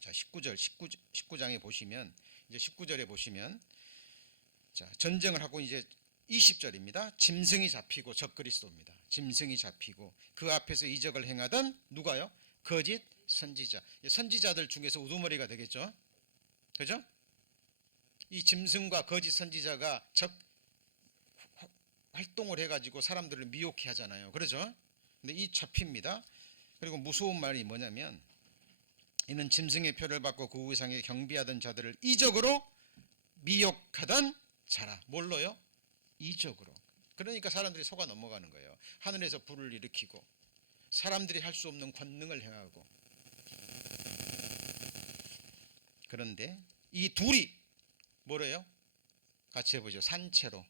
19장에 보시면, 이제 19절에 보시면, 전쟁을 하고 이제 20절입니다. 짐승이 잡히고 적그리스도입니다. 짐승이 잡히고 그 앞에서 이적을 행하던 누가요? 거짓 선지자. 선지자들 중에서 우두머리가 되겠죠. 그죠? 이 짐승과 거짓 선지자가 활동을 해가지고 사람들을 미혹해 하잖아요. 그러죠? 근데 이 잡힙니다. 그리고 무서운 말이 뭐냐면, 이는 짐승의 표를 받고 그 우상에 경배하던 자들을 이적으로 미혹하던 자라. 뭘로요? 이적으로. 그러니까 사람들이 속아 넘어가는 거예요. 하늘에서 불을 일으키고 사람들이 할 수 없는 권능을 행하고 그런데 이 둘이 뭐래요? 같이 해보죠. 산채로.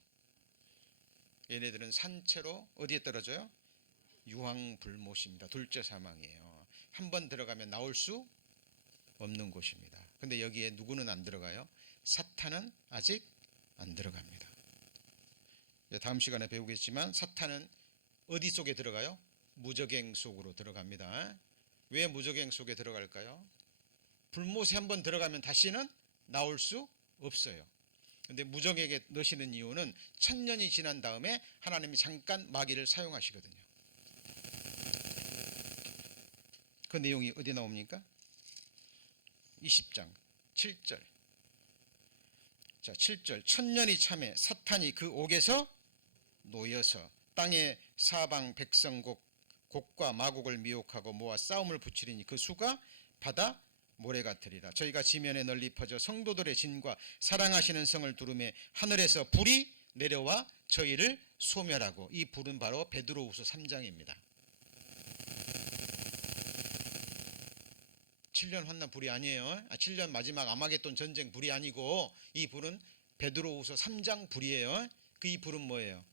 얘네들은 산채로 어디에 떨어져요? 유황불못입니다. 둘째 사망이에요. 한 번 들어가면 나올 수 없는 곳입니다. 근데 여기에 누구는 안 들어가요? 사탄은 아직 안 들어갑니다. 다음 시간에 배우겠지만 사탄은 어디 속에 들어가요? 무저갱 속으로 들어갑니다. 왜 무저갱 속에 들어갈까요? 불못에 한번 들어가면 다시는 나올 수 없어요. 근데 무저갱에 넣으시는 이유는 1000년이 지난 다음에 하나님이 잠깐 마귀를 사용하시거든요. 그 내용이 어디 나옵니까? 20장 7절. 자, 7절. 1000년이 참에 사탄이 그 옥에서 놓여서 땅의 사방 백성 곡과 마곡을 미혹하고 모아 싸움을 붙이리니 그 수가 바다 모래 같으리라. 저희가 지면에 널리 퍼져 성도들의 진과 사랑하시는 성을 두루매 하늘에서 불이 내려와 저희를 소멸하고, 이 불은 바로 베드로후서 3장입니다. 7년 환난 불이 아니에요. 7년 마지막 아마겟돈 전쟁 불이 아니고 이 불은 베드로후서 3장 불이에요. 그 이 불은 뭐예요?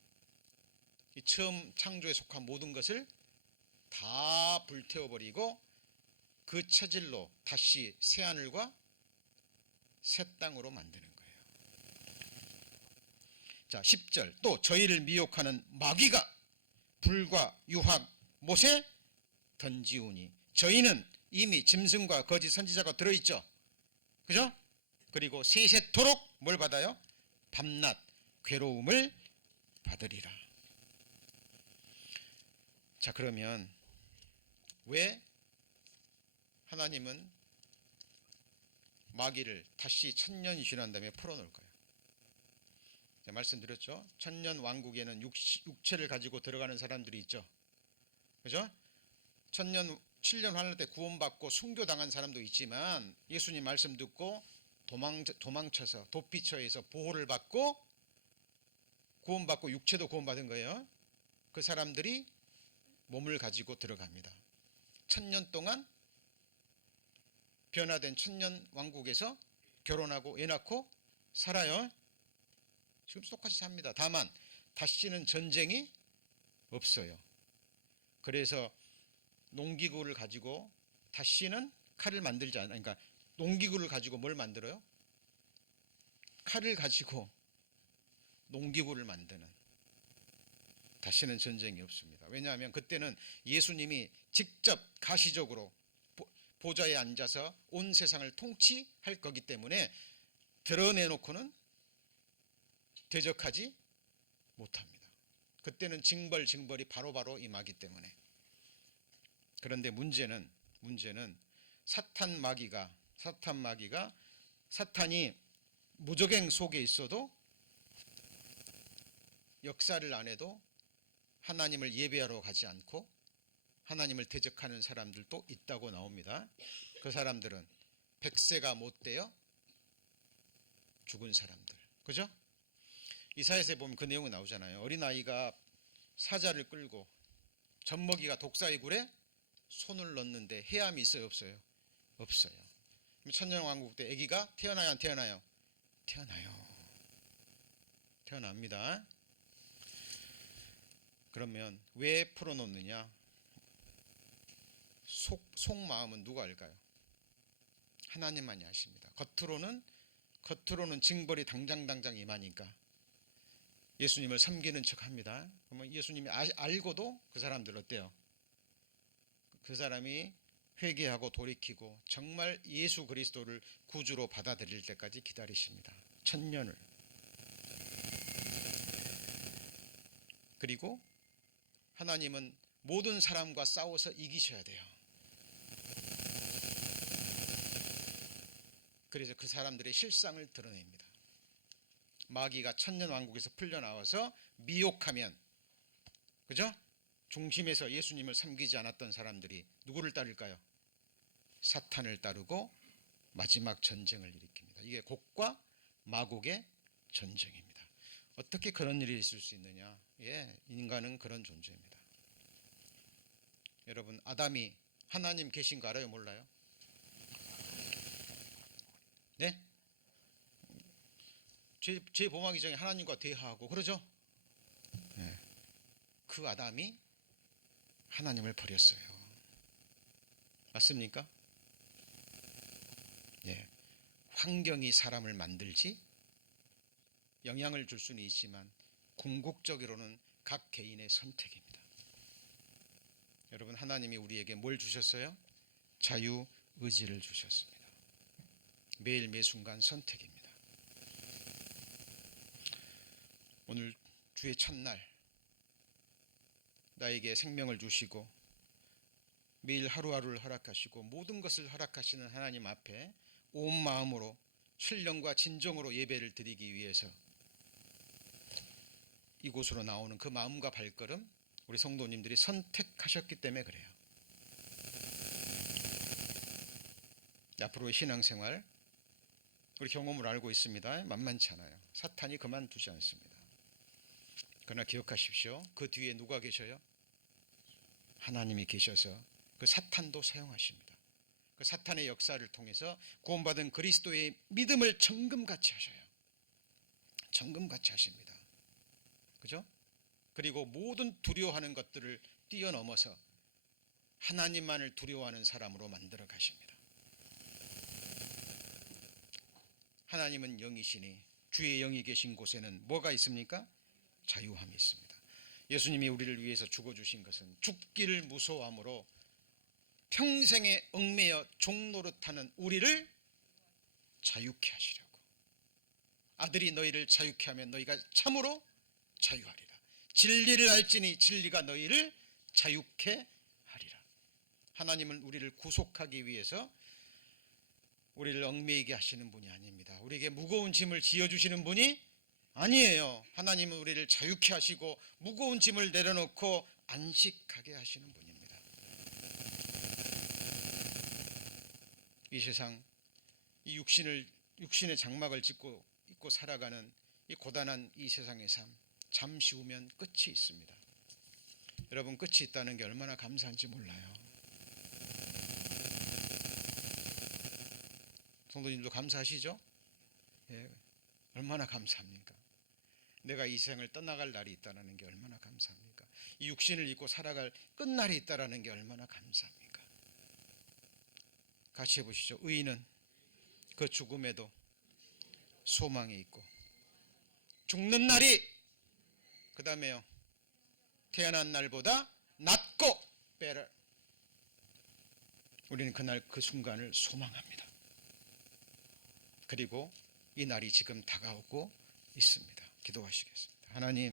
이 처음 창조에 속한 모든 것을 다 불태워버리고 그 체질로 다시 새 하늘과 새 땅으로 만드는 거예요. 자, 10절. 또 저희를 미혹하는 마귀가 불과 유황 못에 던지우니, 저희는 이미 짐승과 거짓 선지자가 들어있죠. 그죠? 그리고 세세토록 뭘 받아요? 밤낮 괴로움을 받으리라. 자, 그러면 왜 하나님은 마귀를 다시 1000년이 지난 다음에 풀어놓을까요? 제가 말씀드렸죠. 1000년 왕국에는 육체를 가지고 들어가는 사람들이 있죠. 그죠? 7년 환란 때 구원받고 순교당한 사람도 있지만 예수님 말씀 듣고 도망쳐서 도피처에서 보호를 받고 구원받고 육체도 구원받은 거예요. 그 사람들이 몸을 가지고 들어갑니다. 1000년 동안 변화된 1000년 왕국에서 결혼하고 애 낳고 살아요. 지금 똑같이 삽니다. 다만 다시는 전쟁이 없어요. 그래서 농기구를 가지고 다시는 칼을 만들지 않아요. 그러니까 농기구를 가지고 뭘 만들어요? 칼을 가지고 농기구를 만드는. 다시는 전쟁이 없습니다. 왜냐하면 그때는 예수님이 직접 가시적으로 보좌에 앉아서 온 세상을 통치할 거기 때문에 드러내놓고는 대적하지 못합니다. 그때는 징벌이 바로바로 임하기 때문에. 그런데 문제는 사탄 마귀가 사탄이 무저갱 속에 있어도 역사를 안 해도 하나님을 예배하러 가지 않고 하나님을 대적하는 사람들도 있다고 나옵니다. 그 사람들은 100세가 못 되어 죽은 사람들. 그죠? 이사야서에 보면 그 내용이 나오잖아요. 어린아이가 사자를 끌고 젖먹이가 독사의 굴에 손을 넣는데 해함이 있어요, 없어요? 없어요. 천년왕국 때 아기가 태어나요, 안 태어나요? 태어납니다. 그러면 왜 풀어놓느냐? 속마음은 누가 알까요? 하나님만이 아십니다. 겉으로는 징벌이 당장 임하니까 예수님을 섬기는 척합니다. 그러면 예수님이 알고도 그 사람들 어때요? 그 사람이 회개하고 돌이키고 정말 예수 그리스도를 구주로 받아들일 때까지 기다리십니다. 1000년을. 그리고 하나님은 모든 사람과 싸워서 이기셔야 돼요. 그래서 그 사람들의 실상을 드러냅니다. 마귀가 1000년 왕국에서 풀려나와서 미혹하면, 그죠? 중심에서 예수님을 섬기지 않았던 사람들이 누구를 따를까요? 사탄을 따르고 마지막 전쟁을 일으킵니다. 이게 곡과 마곡의 전쟁입니다. 어떻게 그런 일이 있을 수 있느냐? 인간은 그런 존재입니다. 여러분, 아담이 하나님 계신 거 알아요, 몰라요? 네? 죄 범하기 전에 하나님과 대화하고 그러죠? 네. 그 아담이 하나님을 버렸어요. 맞습니까? 예. 환경이 사람을 만들지 영향을 줄 수는 있지만 궁극적으로는 각 개인의 선택입니다. 여러분, 하나님이 우리에게 뭘 주셨어요? 자유의지를 주셨습니다. 매일 매 순간 선택입니다. 오늘 주의 첫날 나에게 생명을 주시고 매일 하루하루를 허락하시고 모든 것을 허락하시는 하나님 앞에 온 마음으로 신령과 진정으로 예배를 드리기 위해서 이곳으로 나오는 그 마음과 발걸음, 우리 성도님들이 선택하셨기 때문에 그래요. 앞으로의 신앙생활 우리 경험을 알고 있습니다. 만만치 않아요. 사탄이 그만두지 않습니다. 그러나 기억하십시오. 그 뒤에 누가 계셔요? 하나님이 계셔서 그 사탄도 사용하십니다. 그 사탄의 역사를 통해서 구원받은 그리스도의 믿음을 정금같이 하셔요. 정금같이 하십니다. 그죠? 그리고 모든 두려워하는 것들을 뛰어넘어서 하나님만을 두려워하는 사람으로 만들어 가십니다. 하나님은 영이시니 주의 영이 계신 곳에는 뭐가 있습니까? 자유함이 있습니다. 예수님이 우리를 위해서 죽어주신 것은 죽기를 무서워함으로 평생에 얽매여 종노릇하는 우리를 자유케 하시려고. 아들이 너희를 자유케 하면 너희가 참으로 자유하리라. 진리를 알지니 진리가 너희를 자유케 하리라. 하나님은 우리를 구속하기 위해서 우리를 얽매이게 하시는 분이 아닙니다. 우리에게 무거운 짐을 지어주시는 분이 아니에요. 하나님은 우리를 자유케 하시고 무거운 짐을 내려놓고 안식하게 하시는 분입니다. 이 세상, 이 육신의 장막을 입고 살아가는 이 고단한 이 세상의 삶, 잠시 후면 끝이 있습니다. 여러분, 끝이 있다는 게 얼마나 감사한지 몰라요. 성도님도 감사하시죠? 예, 얼마나 감사합니까? 내가 이 세상을 떠나갈 날이 있다는 게 얼마나 감사합니까? 이 육신을 입고 살아갈 끝날이 있다는 게 얼마나 감사합니까? 같이 해보시죠. 의인은 그 죽음에도 소망이 있고 죽는 날이 그 다음에요 태어난 날보다 낫고 better. 우리는 그날 그 순간을 소망합니다. 그리고 이 날이 지금 다가오고 있습니다. 기도하시겠습니다. 하나님,